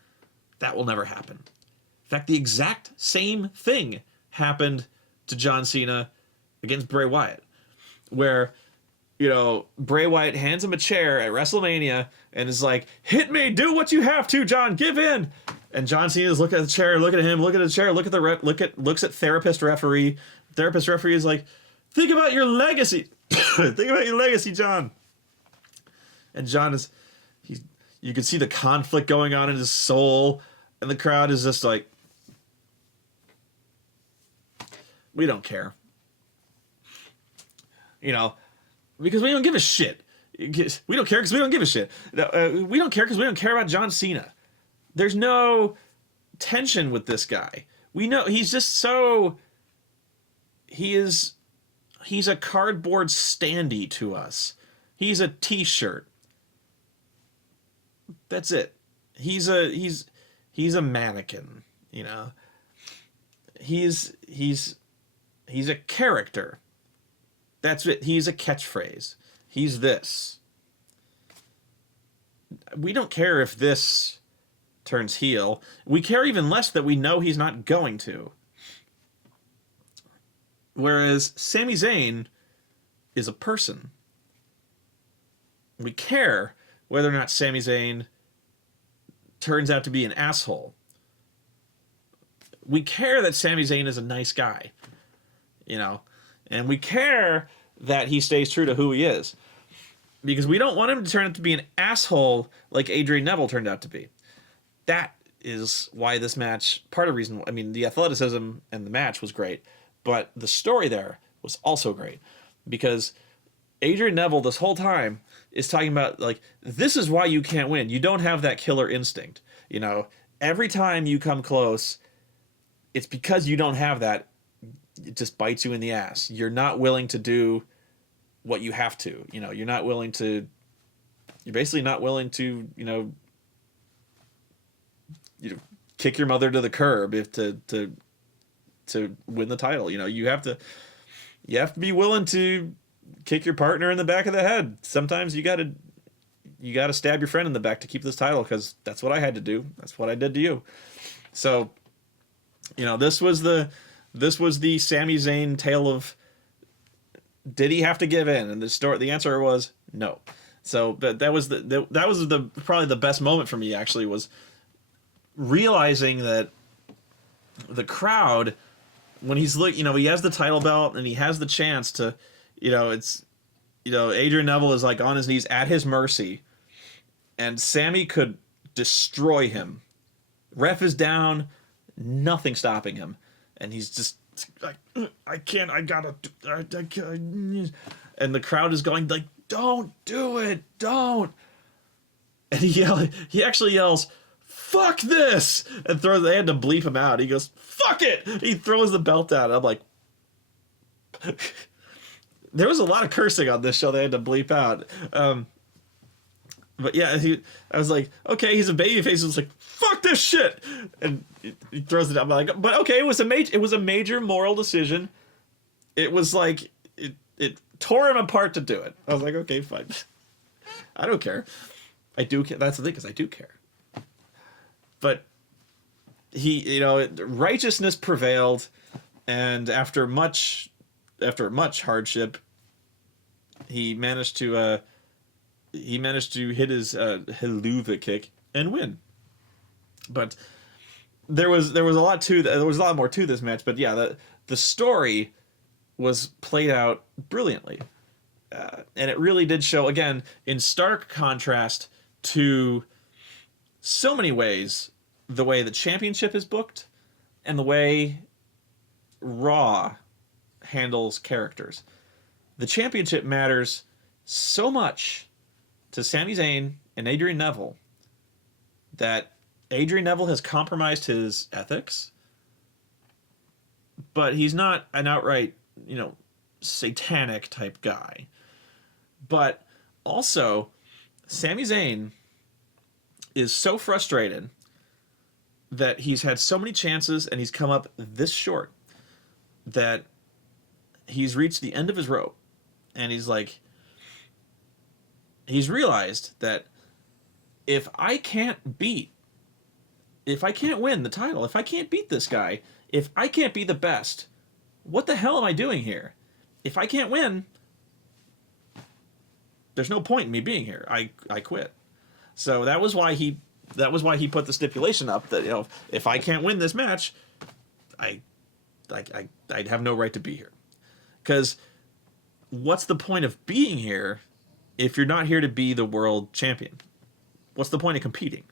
that will never happen. In fact, the exact same thing happened to John Cena against Bray Wyatt, where, Bray Wyatt hands him a chair at WrestleMania and is like, hit me, do what you have to, John, give in. And John Cena's looking at the chair, look at him, look at the chair, looks at therapist referee. Therapist referee is like, think about your legacy. Think about your legacy, John. And John you can see the conflict going on in his soul, and the crowd is just like, We don't care. You know, because we don't give a shit. We don't care because we don't give a shit. We don't care because we don't care about John Cena. There's no tension with this guy. We know he's just so... He's a cardboard standee to us. He's a t-shirt. That's it. He's a mannequin, you know. He's a character. That's it. He's a catchphrase. He's this. We don't care if this turns heel. We care even less that we know he's not going to. Whereas Sami Zayn is a person. We care whether or not Sami Zayn turns out to be an asshole. We care that Sami Zayn is a nice guy, you know, and we care that he stays true to who he is, because we don't want him to turn out to be an asshole like Adrian Neville turned out to be. That is why this match, part of the reason, I mean, the athleticism and the match was great, but the story there was also great, because Adrian Neville this whole time is talking about, like, this is why you can't win. You don't have that killer instinct. You know, every time you come close, it's because you don't have that. It just bites you in the ass. You're not willing to do what you have to. You know, you're basically not willing to, you know, kick your mother to the curb if to win the title. You know, you have to be willing to kick your partner in the back of the head. Sometimes you gotta stab your friend in the back to keep this title, because that's what I had to do. That's what I did to you. So, you know, this was the Sami Zayn tale of, did he have to give in? And the answer was no. So, but that was probably the best moment for me, actually, was realizing that the crowd, when he's he has the title belt and he has the chance to, Adrian Neville is like on his knees at his mercy, and Sami could destroy him. Ref is down, nothing stopping him, and he's just like, I can't. And the crowd is going like, don't do it, don't. And he actually yells, fuck this, and they had to bleep him out. He goes, fuck it. He throws the belt out. I'm like, there was a lot of cursing on this show they had to bleep out. But yeah, I was like, okay, he's a babyface. I was like, fuck this shit, and he throws it out. I'm like, but okay, it was a major moral decision. It was like it tore him apart to do it. I was like, okay, fine. I don't care. I do care. That's the thing, because I do care. But righteousness prevailed, and after much hardship, he managed to hit his Helluva kick and win. But there was a lot to that. There was a lot more to this match. But yeah, the story was played out brilliantly, and it really did show, again, in stark contrast to so many ways, the way the championship is booked and the way Raw handles characters. The championship matters so much to Sami Zayn and Adrian Neville that Adrian Neville has compromised his ethics, but he's not an outright, satanic type guy. But also, Sami Zayn is so frustrated that he's had so many chances and he's come up this short, that he's reached the end of his rope, and he's realized that if I can't win the title, if I can't beat this guy, if I can't be the best, what the hell am I doing here? If I can't win, there's no point in me being here. I quit. So that was why he put the stipulation up that, if I can't win this match, I'd have no right to be here. Because what's the point of being here if you're not here to be the world champion? What's the point of competing?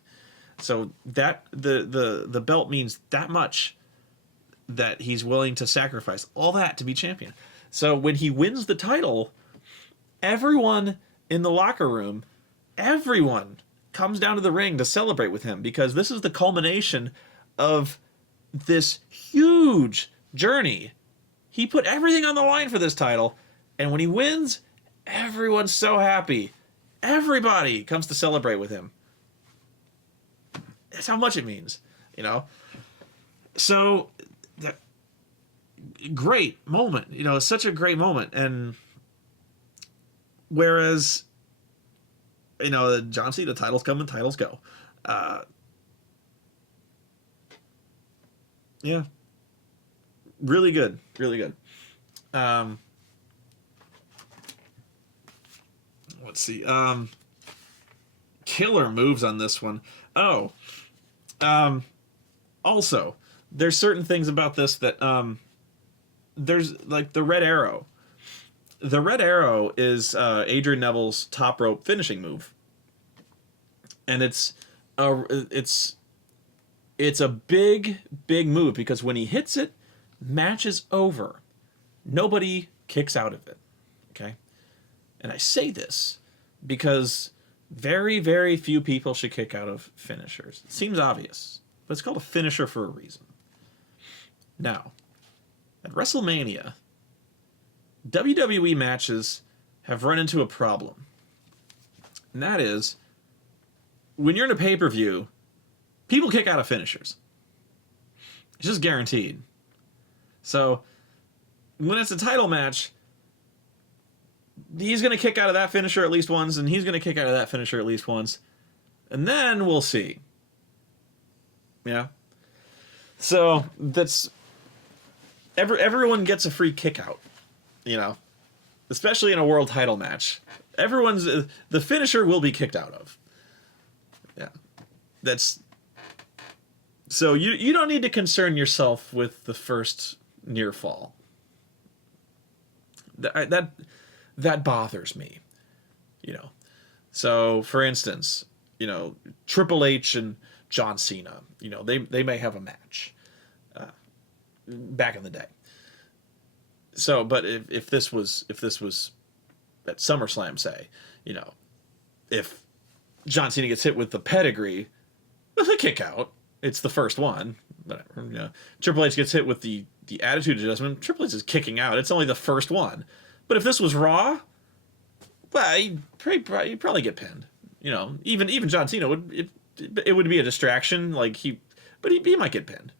So that the belt means that much that he's willing to sacrifice all that to be champion. So when he wins the title, everyone in the locker room, everyone comes down to the ring to celebrate with him, because this is the culmination of this huge journey. He put everything on the line for this title, and when he wins, everyone's so happy. Everybody comes to celebrate with him. That's how much it means, you know? So, that great moment, you know, such a great moment. And whereas, you know, John Cena, titles come and titles go. Yeah. Really good. Really good. Let's see. Killer moves on this one. Oh. Also, there's certain things about this that, there's, like, the Red Arrow. The Red Arrow is Adrian Neville's top rope finishing move. And it's a big, big move, because when he hits it, match is over. Nobody kicks out of it. Okay? And I say this because very, very few people should kick out of finishers. It seems obvious, but it's called a finisher for a reason. Now, at WrestleMania, WWE matches have run into a problem. And that is, when you're in a pay-per-view, people kick out of finishers. It's just guaranteed. So, when it's a title match, he's going to kick out of that finisher at least once, and he's going to kick out of that finisher at least once. And then we'll see. Yeah? So, that's... Everyone gets a free kick out, you know? Especially in a world title match. The finisher will be kicked out of. Yeah. That's... So you don't need to concern yourself with the first near fall. That bothers me, you know. So, for instance, you know, Triple H and John Cena, you know, they may have a match back in the day. So, but if this was at SummerSlam, say, you know, if John Cena gets hit with the pedigree, well, they kick out. It's the first one. Whatever. You know, Triple H gets hit with the attitude adjustment. Triple H is kicking out. It's only the first one. But if this was Raw, well, he'd probably get pinned. You know, even John Cena it would be a distraction. Like he might get pinned.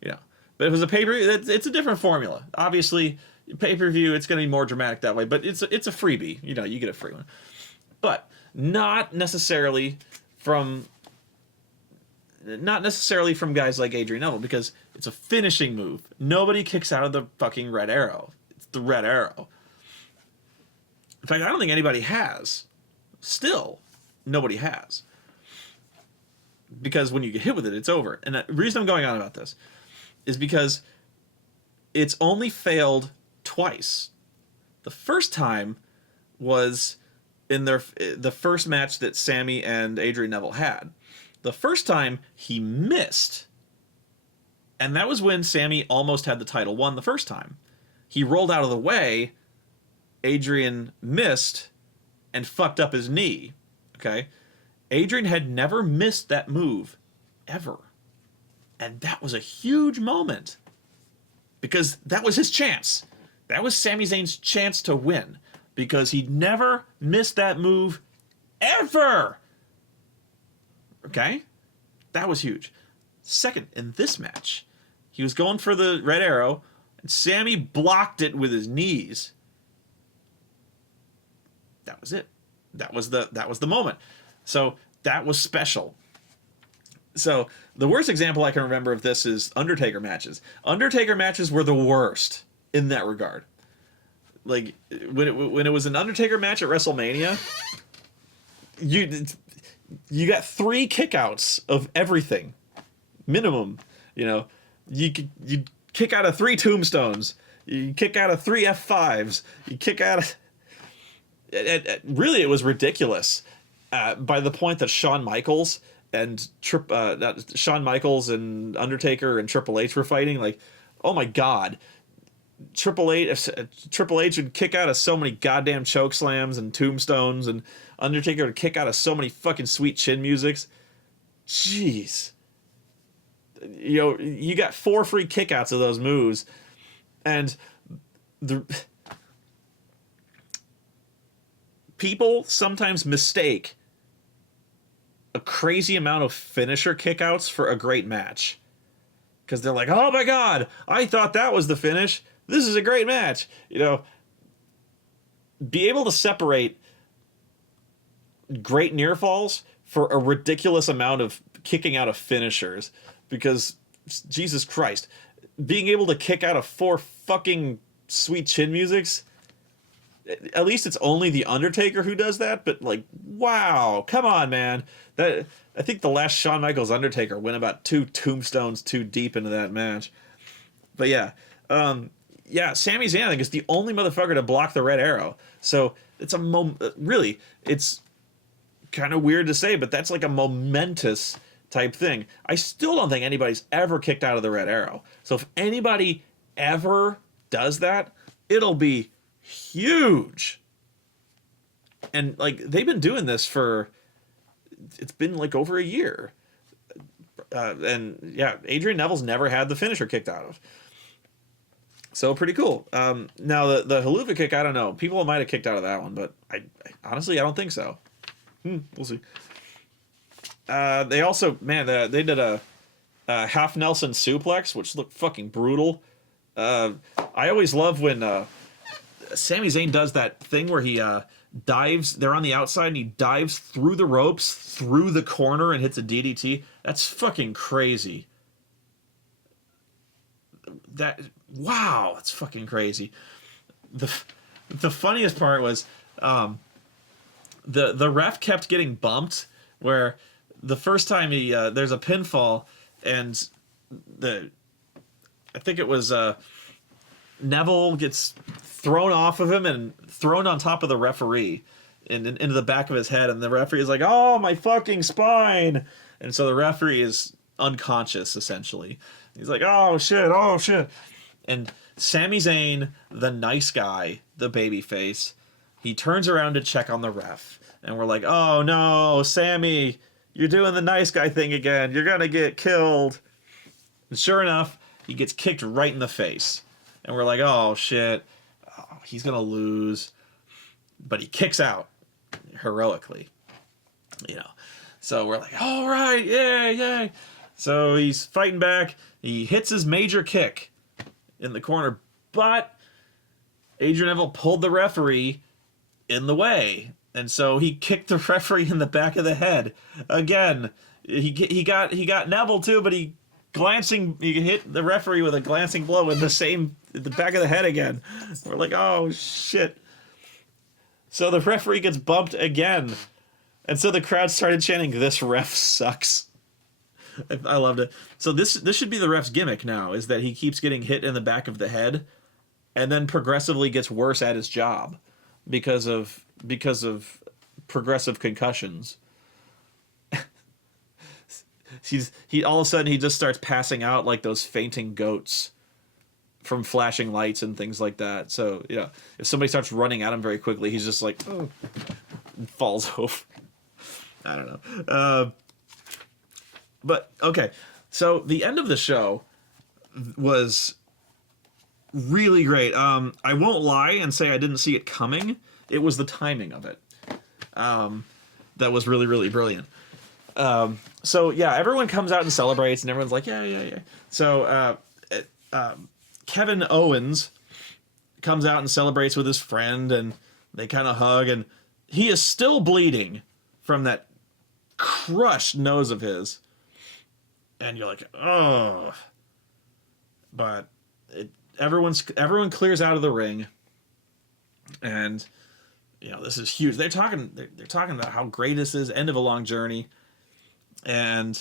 You know, but if it was a pay-per-view, it's a different formula. Obviously, pay-per-view, it's going to be more dramatic that way. But it's a freebie. You know, you get a free one. But not necessarily from guys like Adrian Neville, because it's a finishing move. Nobody kicks out of the fucking Red Arrow. It's the Red Arrow. In fact, I don't think anybody has. Still, nobody has. Because when you get hit with it, it's over. And the reason I'm going on about this is because it's only failed twice. The first time was in the first match that Sammy and Adrian Neville had. The first time he missed, and that was when Sammy almost had the title won the first time. He rolled out of the way, Adrian missed, and fucked up his knee. Okay? Adrian had never missed that move, ever. And that was a huge moment. Because that was his chance. That was Sami Zayn's chance to win. Because he'd never missed that move, ever! Okay? That was huge. Second, in this match, he was going for the Red Arrow, and Sammy blocked it with his knees. That was it. That was the moment. So that was special. So the worst example I can remember of this is Undertaker matches. Undertaker matches were the worst in that regard. Like when it was an Undertaker match at WrestleMania, you got 3 kickouts of everything, minimum. You know, you kick out of 3 tombstones, you kick out of 3 F5s, you kick out of. Really, it was ridiculous. By the point that Shawn Michaels and Undertaker and Triple H were fighting, like, oh my God, Triple H would kick out of so many goddamn choke slams and tombstones, and Undertaker would kick out of so many fucking sweet chin musics. Jeez. You know, you got 4 free kickouts of those moves, and the people sometimes mistake a crazy amount of finisher kickouts for a great match. Because they're like, oh my God, I thought that was the finish. This is a great match. You know, be able to separate great near falls for a ridiculous amount of kicking out of finishers. Because, Jesus Christ, being able to kick out of 4 fucking sweet chin musics, at least it's only the Undertaker who does that, but like, wow, come on, man. That, I think the last Shawn Michaels Undertaker went about 2 tombstones too deep into that match. But yeah, Sami Zayn, I think, is the only motherfucker to block the red arrow. So it's really, it's kind of weird to say, but that's like a momentous type thing. I still don't think anybody's ever kicked out of the red arrow. So if anybody ever does that, it'll be huge. And like, they've been doing this for, it's been like over a year. And yeah, Adrian Neville's never had the finisher kicked out of. So pretty cool. Now the haluva kick, I don't know. People might have kicked out of that one, but I honestly, I don't think so. We'll see. They also, man, they did a half Nelson suplex, which looked fucking brutal. I always love when Sami Zayn does that thing where he dives. They're on the outside and he dives through the ropes, through the corner, and hits a DDT. That's fucking crazy. Wow, that's fucking crazy. The funniest part was the ref kept getting bumped, where the first time there's a pinfall, and I think it was Neville gets thrown off of him and thrown on top of the referee and into the back of his head, and the referee is like, oh, my fucking spine. And so the referee is unconscious, essentially. He's like, oh shit. And Sami Zayn, the nice guy, the babyface, he turns around to check on the ref, and we're like, oh no, Sammy, you're doing the nice guy thing again, you're gonna get killed. And sure enough, he gets kicked right in the face, and we're like, oh shit, he's gonna lose. But he kicks out heroically, you know. So we're like, all right, yay. So he's fighting back. He hits his major kick in the corner, but Adrian Neville pulled the referee in the way, and so he kicked the referee in the back of the head again. He got Neville too, but he hit the referee with a glancing blow in the back of the head again. We're like, oh shit. So the referee gets bumped again, and so the crowd started chanting, "This ref sucks." I loved it. So this should be the ref's gimmick now, is that he keeps getting hit in the back of the head, and then progressively gets worse at his job because of progressive concussions. He all of a sudden he just starts passing out like those fainting goats from flashing lights and things like that. So yeah, if somebody starts running at him very quickly, he's just like, oh, and falls over. I don't know. But okay, so the end of the show was really great. I won't lie and say I didn't see it coming. It was the timing of it that was really, really brilliant. So yeah, everyone comes out and celebrates, and everyone's like, yeah. So Kevin Owens comes out and celebrates with his friend, and they kind of hug, and he is still bleeding from that crushed nose of his. And you're like, oh. But everyone clears out of the ring, and you know, this is huge. They're talking about how great this is, end of a long journey, and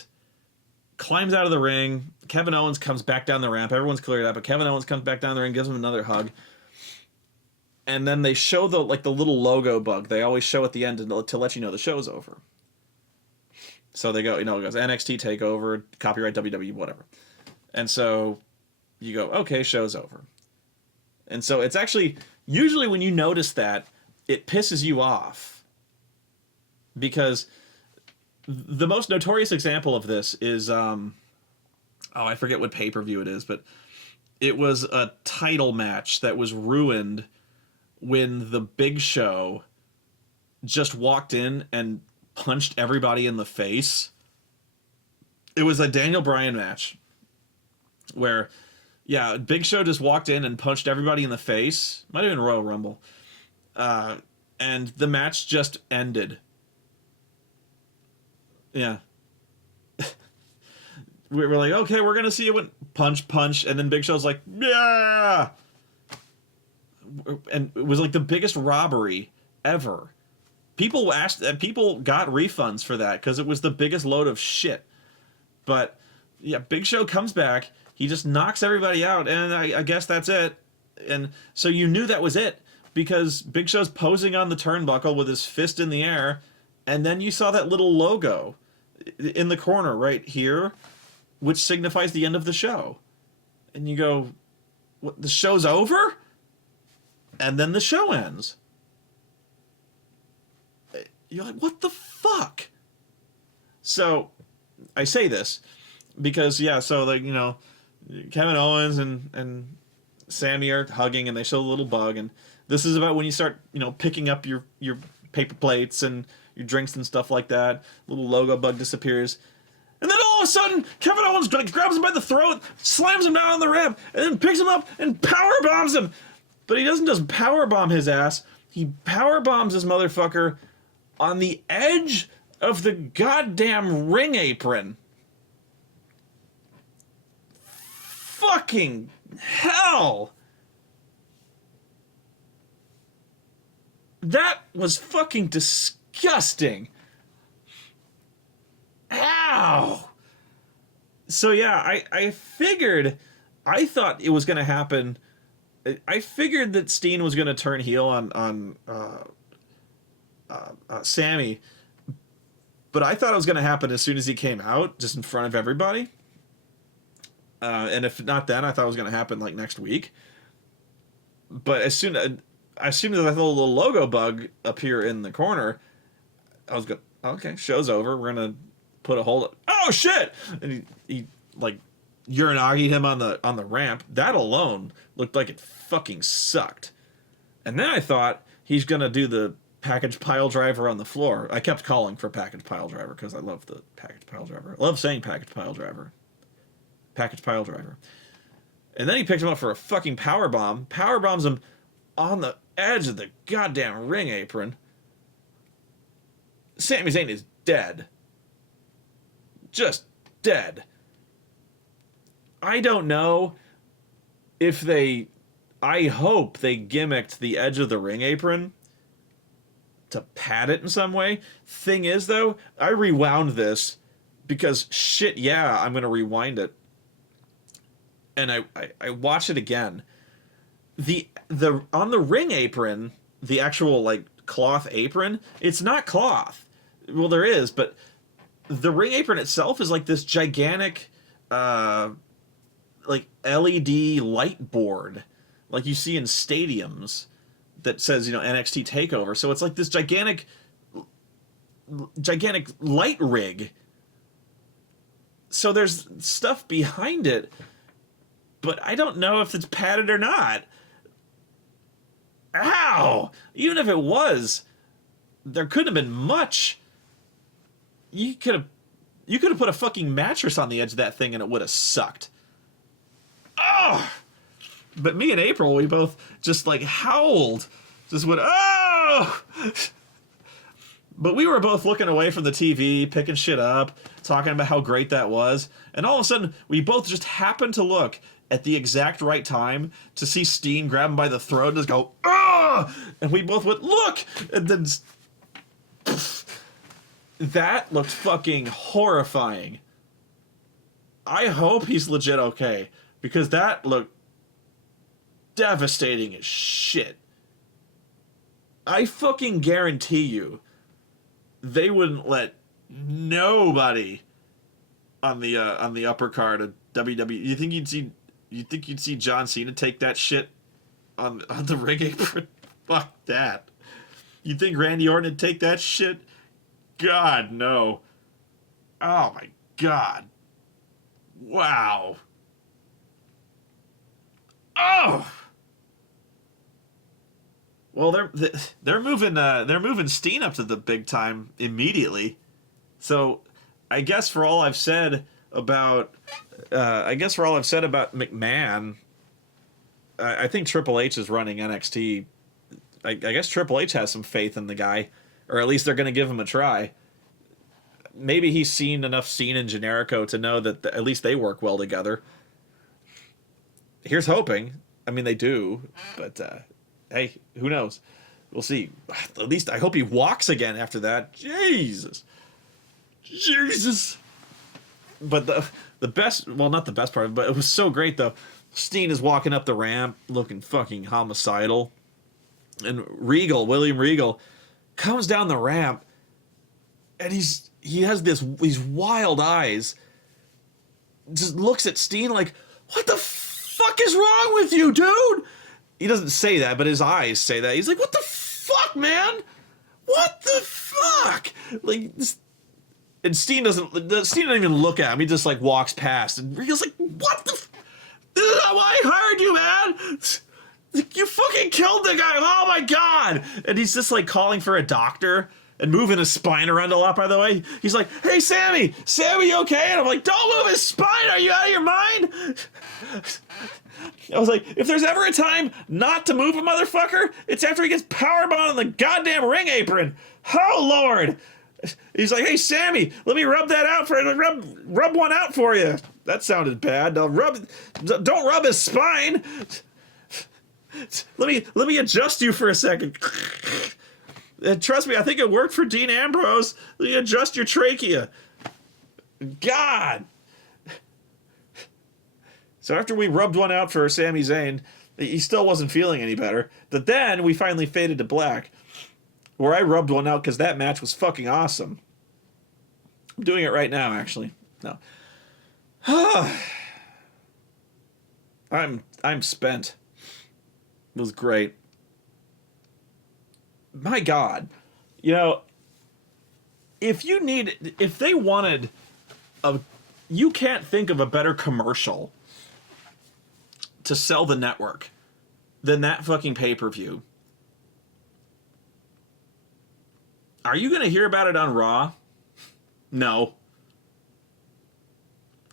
climbs out of the ring. Kevin Owens comes back down the ramp. Everyone's cleared out, but Kevin Owens comes back down the ring, gives him another hug. And then they show the little logo bug they always show at the end to let you know the show's over. So they go, it goes NXT Takeover, copyright WWE, whatever. And so you go, okay, show's over. And so it's actually, usually when you notice that, it pisses you off. Because the most notorious example of this is, I forget what pay-per-view it is, but it was a title match that was ruined when the Big Show just walked in and punched everybody in the face. It was a Daniel Bryan match where, yeah, Big Show just walked in and punched everybody in the face. Might have been Royal Rumble. And the match just ended. Yeah. We were like, okay, we're going to see it when punch, punch. And then Big Show's like, yeah. And it was like the biggest robbery ever. People got refunds for that because it was the biggest load of shit. But yeah, Big Show comes back. He just knocks everybody out. And I guess that's it. And so you knew that was it because Big Show's posing on the turnbuckle with his fist in the air. And then you saw that little logo in the corner right here, which signifies the end of the show. And you go, what, the show's over? And then the show ends. You're like, what the fuck? So, I say this because, yeah, so, like, you know, Kevin Owens and Sammy are hugging and they show the little bug. And this is about when you start, you know, picking up your paper plates and your drinks and stuff like that. Little logo bug disappears. And then all of a sudden, Kevin Owens grabs him by the throat, slams him down on the ramp, and then picks him up and power bombs him. But he doesn't just power bomb his ass. He power bombs this motherfucker on the edge of the goddamn ring apron. Fucking hell. That was fucking disgusting. Ow! So yeah, I thought it was going to happen. I figured that Steen was going to turn heel on Sammy, but I thought it was going to happen as soon as he came out, just in front of everybody. And if not then, I thought it was going to happen like next week. But as soon as I saw the little logo bug appear in the corner, I was going, okay, show's over. We're going to put a hold. Oh shit! And he like Uranagi'd him on the ramp. That alone looked like it fucking sucked. And then I thought he's gonna do the package pile driver on the floor. I kept calling for package pile driver because I love the package pile driver. I love saying package pile driver. Package pile driver. And then he picks him up for a fucking power bomb. Power bombs him on the edge of the goddamn ring apron. Sami Zayn is dead. Just dead. I don't know if I hope they gimmicked the edge of the ring apron to pad it in some way. Thing is, though, I rewound this because shit, yeah, I'm going to rewind it. And I watch it again. The on the ring apron, the actual like cloth apron, it's not cloth. Well, there is, but the ring apron itself is like this gigantic like LED light board like you see in stadiums that says, you know, NXT Takeover. So it's like this gigantic light rig. So there's stuff behind it, but I don't know if it's padded or not. Ow! Even if it was, there couldn't have been much. You could have put a fucking mattress on the edge of that thing and it would have sucked. Oh! But me and April, we both just like howled. Just went, oh! But we were both looking away from the TV, picking shit up, talking about how great that was. And all of a sudden, we both just happened to look at the exact right time to see Steen grab him by the throat and just go, ah! And we both went, look! And then that looked fucking horrifying. I hope he's legit okay, because that looked devastating as shit. I fucking guarantee you they wouldn't let nobody on the upper card of WWE. You think you'd see You think you'd see John Cena take that shit on the ring apron? Fuck that. You think Randy Orton would take that shit? God, no. Oh my God. Wow. Oh. Well, they're moving Steen up to the big time immediately. So, I guess for all I've said about McMahon, I think Triple H is running NXT. I guess Triple H has some faith in the guy, or at least they're going to give him a try. Maybe he's seen enough Cena and Generico to know that at least they work well together. Here's hoping. I mean, they do, but hey, who knows? We'll see. At least I hope he walks again after that. Jesus. But the best, well, not the best part, but it was so great though. Steen is walking up the ramp looking fucking homicidal. And William Regal, comes down the ramp, and he has these wild eyes. Just looks at Steen like, what the fuck is wrong with you, dude? He doesn't say that, but his eyes say that. He's like, what the fuck, man? What the fuck? Like, and Steen doesn't even look at him. He just like walks past, and Regal's like, what the? I heard you, man. You fucking killed the guy! Oh my God! And he's just like calling for a doctor and moving his spine around a lot, by the way. He's like, hey, Sammy, you okay? And I'm like, don't move his spine! Are you out of your mind? I was like, if there's ever a time not to move a motherfucker, it's after he gets powerbombed on the goddamn ring apron. Oh, Lord! He's like, hey, Sammy, let me rub that out rub one out for you. That sounded bad. Don't rub his spine. Let me adjust you for a second. And trust me, I think it worked for Dean Ambrose. Let me adjust your trachea. God. So after we rubbed one out for Sami Zayn, he still wasn't feeling any better. But then we finally faded to black, where I rubbed one out because that match was fucking awesome. I'm doing it right now, actually. No. I'm spent. It was great. My God. You know, if they wanted you can't think of a better commercial to sell the network than that fucking pay-per-view. Are you going to hear about it on Raw? No.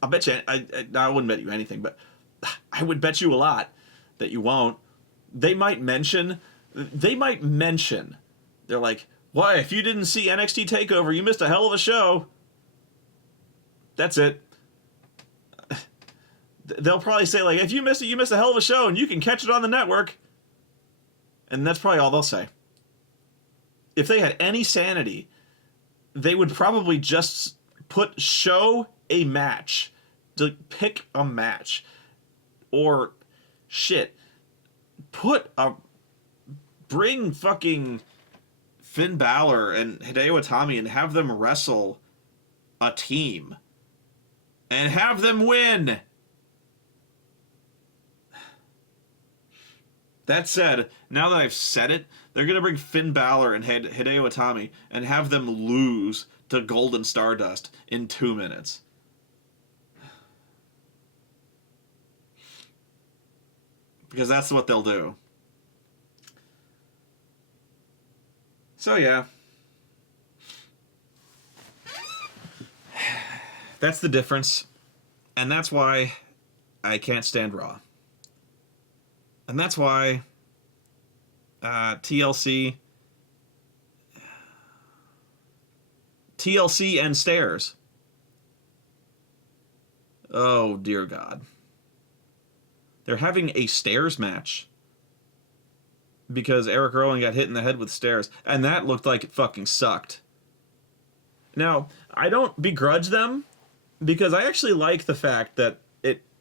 I'll bet you, I wouldn't bet you anything, but I would bet you a lot that you won't. They might mention, they're like, why, if you didn't see NXT TakeOver, you missed a hell of a show. That's it. They'll probably say, like, if you missed it, you missed a hell of a show, and you can catch it on the network. And that's probably all they'll say. If they had any sanity, they would probably just show a match. To pick a match. Or, shit, bring fucking Finn Balor and Hideo Itami and have them wrestle a team. And have them win. That said, now that I've said it, they're going to bring Finn Balor and Hideo Itami and have them lose to Golden Stardust in 2 minutes. Because that's what they'll do. So yeah. That's the difference. And that's why I can't stand Raw. And that's why TLC and Stairs. Oh, dear God. They're having a stairs match because Eric Rowan got hit in the head with stairs, and that looked like it fucking sucked. Now, I don't begrudge them because I actually like the fact that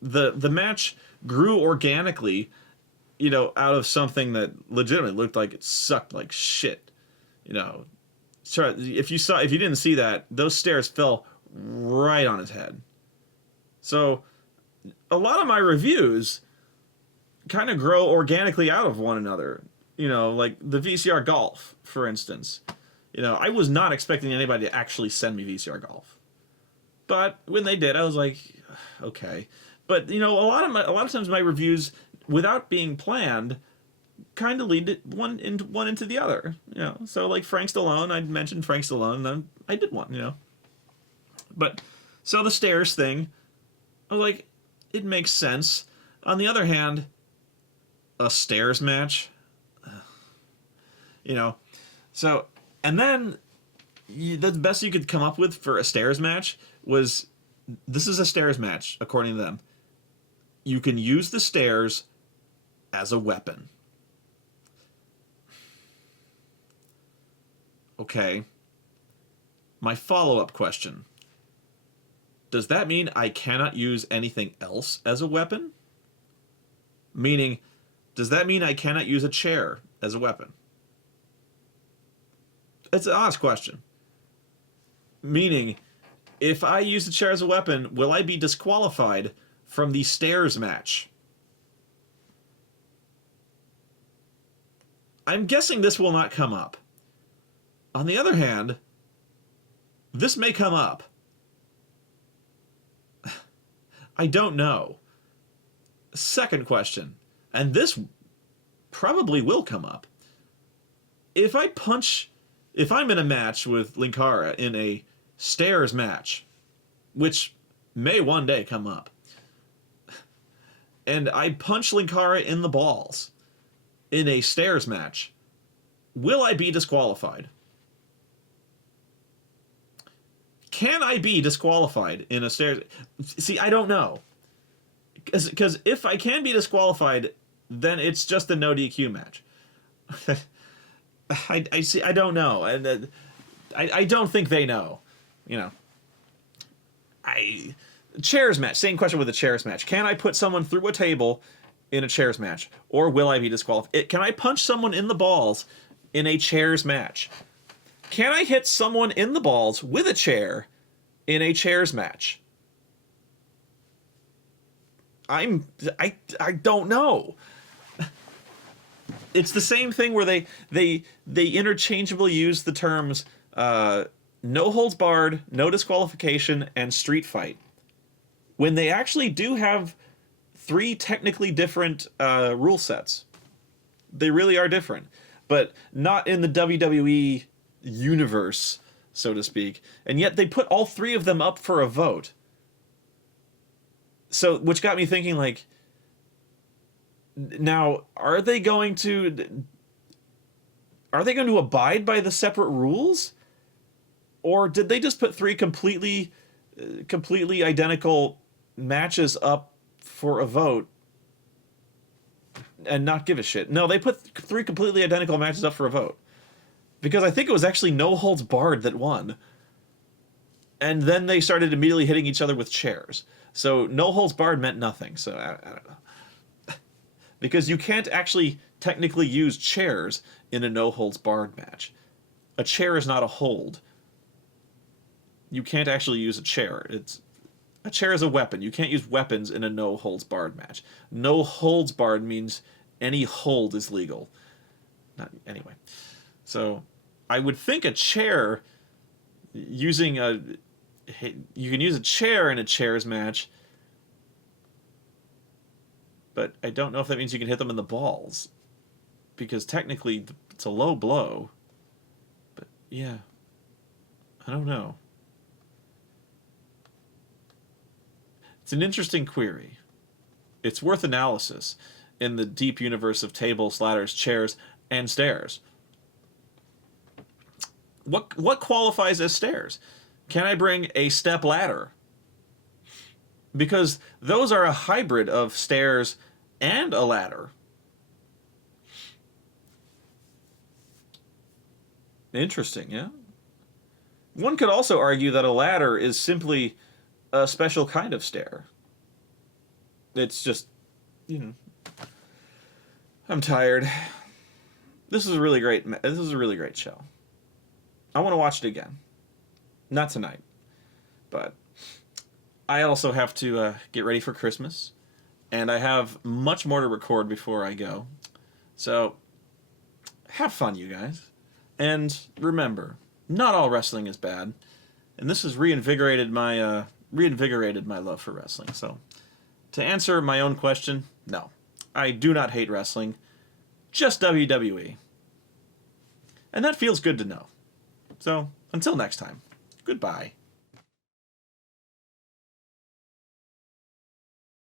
the match grew organically, you know, out of something that legitimately looked like it sucked like shit. You know, if you didn't see that, those stairs fell right on his head. So a lot of my reviews kind of grow organically out of one another. You know, like the VCR Golf, for instance. You know, I was not expecting anybody to actually send me VCR Golf, but when they did, I was like, okay. But you know, a lot of times my reviews, without being planned, kind of lead one into the other. You know, so like Frank Stallone, I mentioned Frank Stallone, and then I did one. You know, but so the stairs thing, I was like, it makes sense. On the other hand, a stairs match, you know, so and then the best you could come up with for a stairs match was, this is a stairs match according to them. You can use the stairs as a weapon. Okay. My follow-up question. Does that mean I cannot use anything else as a weapon? Meaning, does that mean I cannot use a chair as a weapon? It's an honest question. Meaning, if I use the chair as a weapon, will I be disqualified from the stairs match? I'm guessing this will not come up. On the other hand, this may come up. I don't know. Second question, and this probably will come up. If I'm in a match with Linkara in a stairs match, which may one day come up, and I punch Linkara in the balls in a stairs match, will I be disqualified? Can I be disqualified in a stairs? See, I don't know. Because if I can be disqualified, then it's just a no DQ match. I see. I don't know, and I don't think they know. You know, chairs match. Same question with a chairs match. Can I put someone through a table in a chairs match, or will I be disqualified? Can I punch someone in the balls in a chairs match? Can I hit someone in the balls with a chair in a chairs match? I don't know. It's the same thing where they interchangeably use the terms no holds barred, no disqualification, and street fight, when they actually do have three technically different rule sets. They really are different, but not in the WWE universe, so to speak. And yet they put all three of them up for a vote. So, which got me thinking, like, now, are they going to abide by the separate rules? Or did they just put three completely identical matches up for a vote and not give a shit? No, they put three completely identical matches up for a vote. Because I think it was actually no holds barred that won. And then they started immediately hitting each other with chairs. So no holds barred meant nothing. So I don't know. Because you can't actually technically use chairs in a no holds barred match. A chair is not a hold. You can't actually use a chair. A chair is a weapon. You can't use weapons in a no holds barred match. No holds barred means any hold is legal. Anyway. So I would think a chair, you can use a chair in a chairs match, but I don't know if that means you can hit them in the balls, because technically it's a low blow. But yeah, I don't know. It's an interesting query. It's worth analysis in the deep universe of tables, ladders, chairs, and stairs. What qualifies as stairs? Can I bring a step ladder? Because those are a hybrid of stairs and a ladder. Interesting, yeah? One could also argue that a ladder is simply a special kind of stair. It's just, I'm tired. This is a really great show. I want to watch it again. Not tonight, but I also have to get ready for Christmas, and I have much more to record before I go. So, have fun, you guys. And remember, not all wrestling is bad. And this has reinvigorated my love for wrestling. So, to answer my own question, no. I do not hate wrestling. Just WWE. And that feels good to know. So, until next time, goodbye.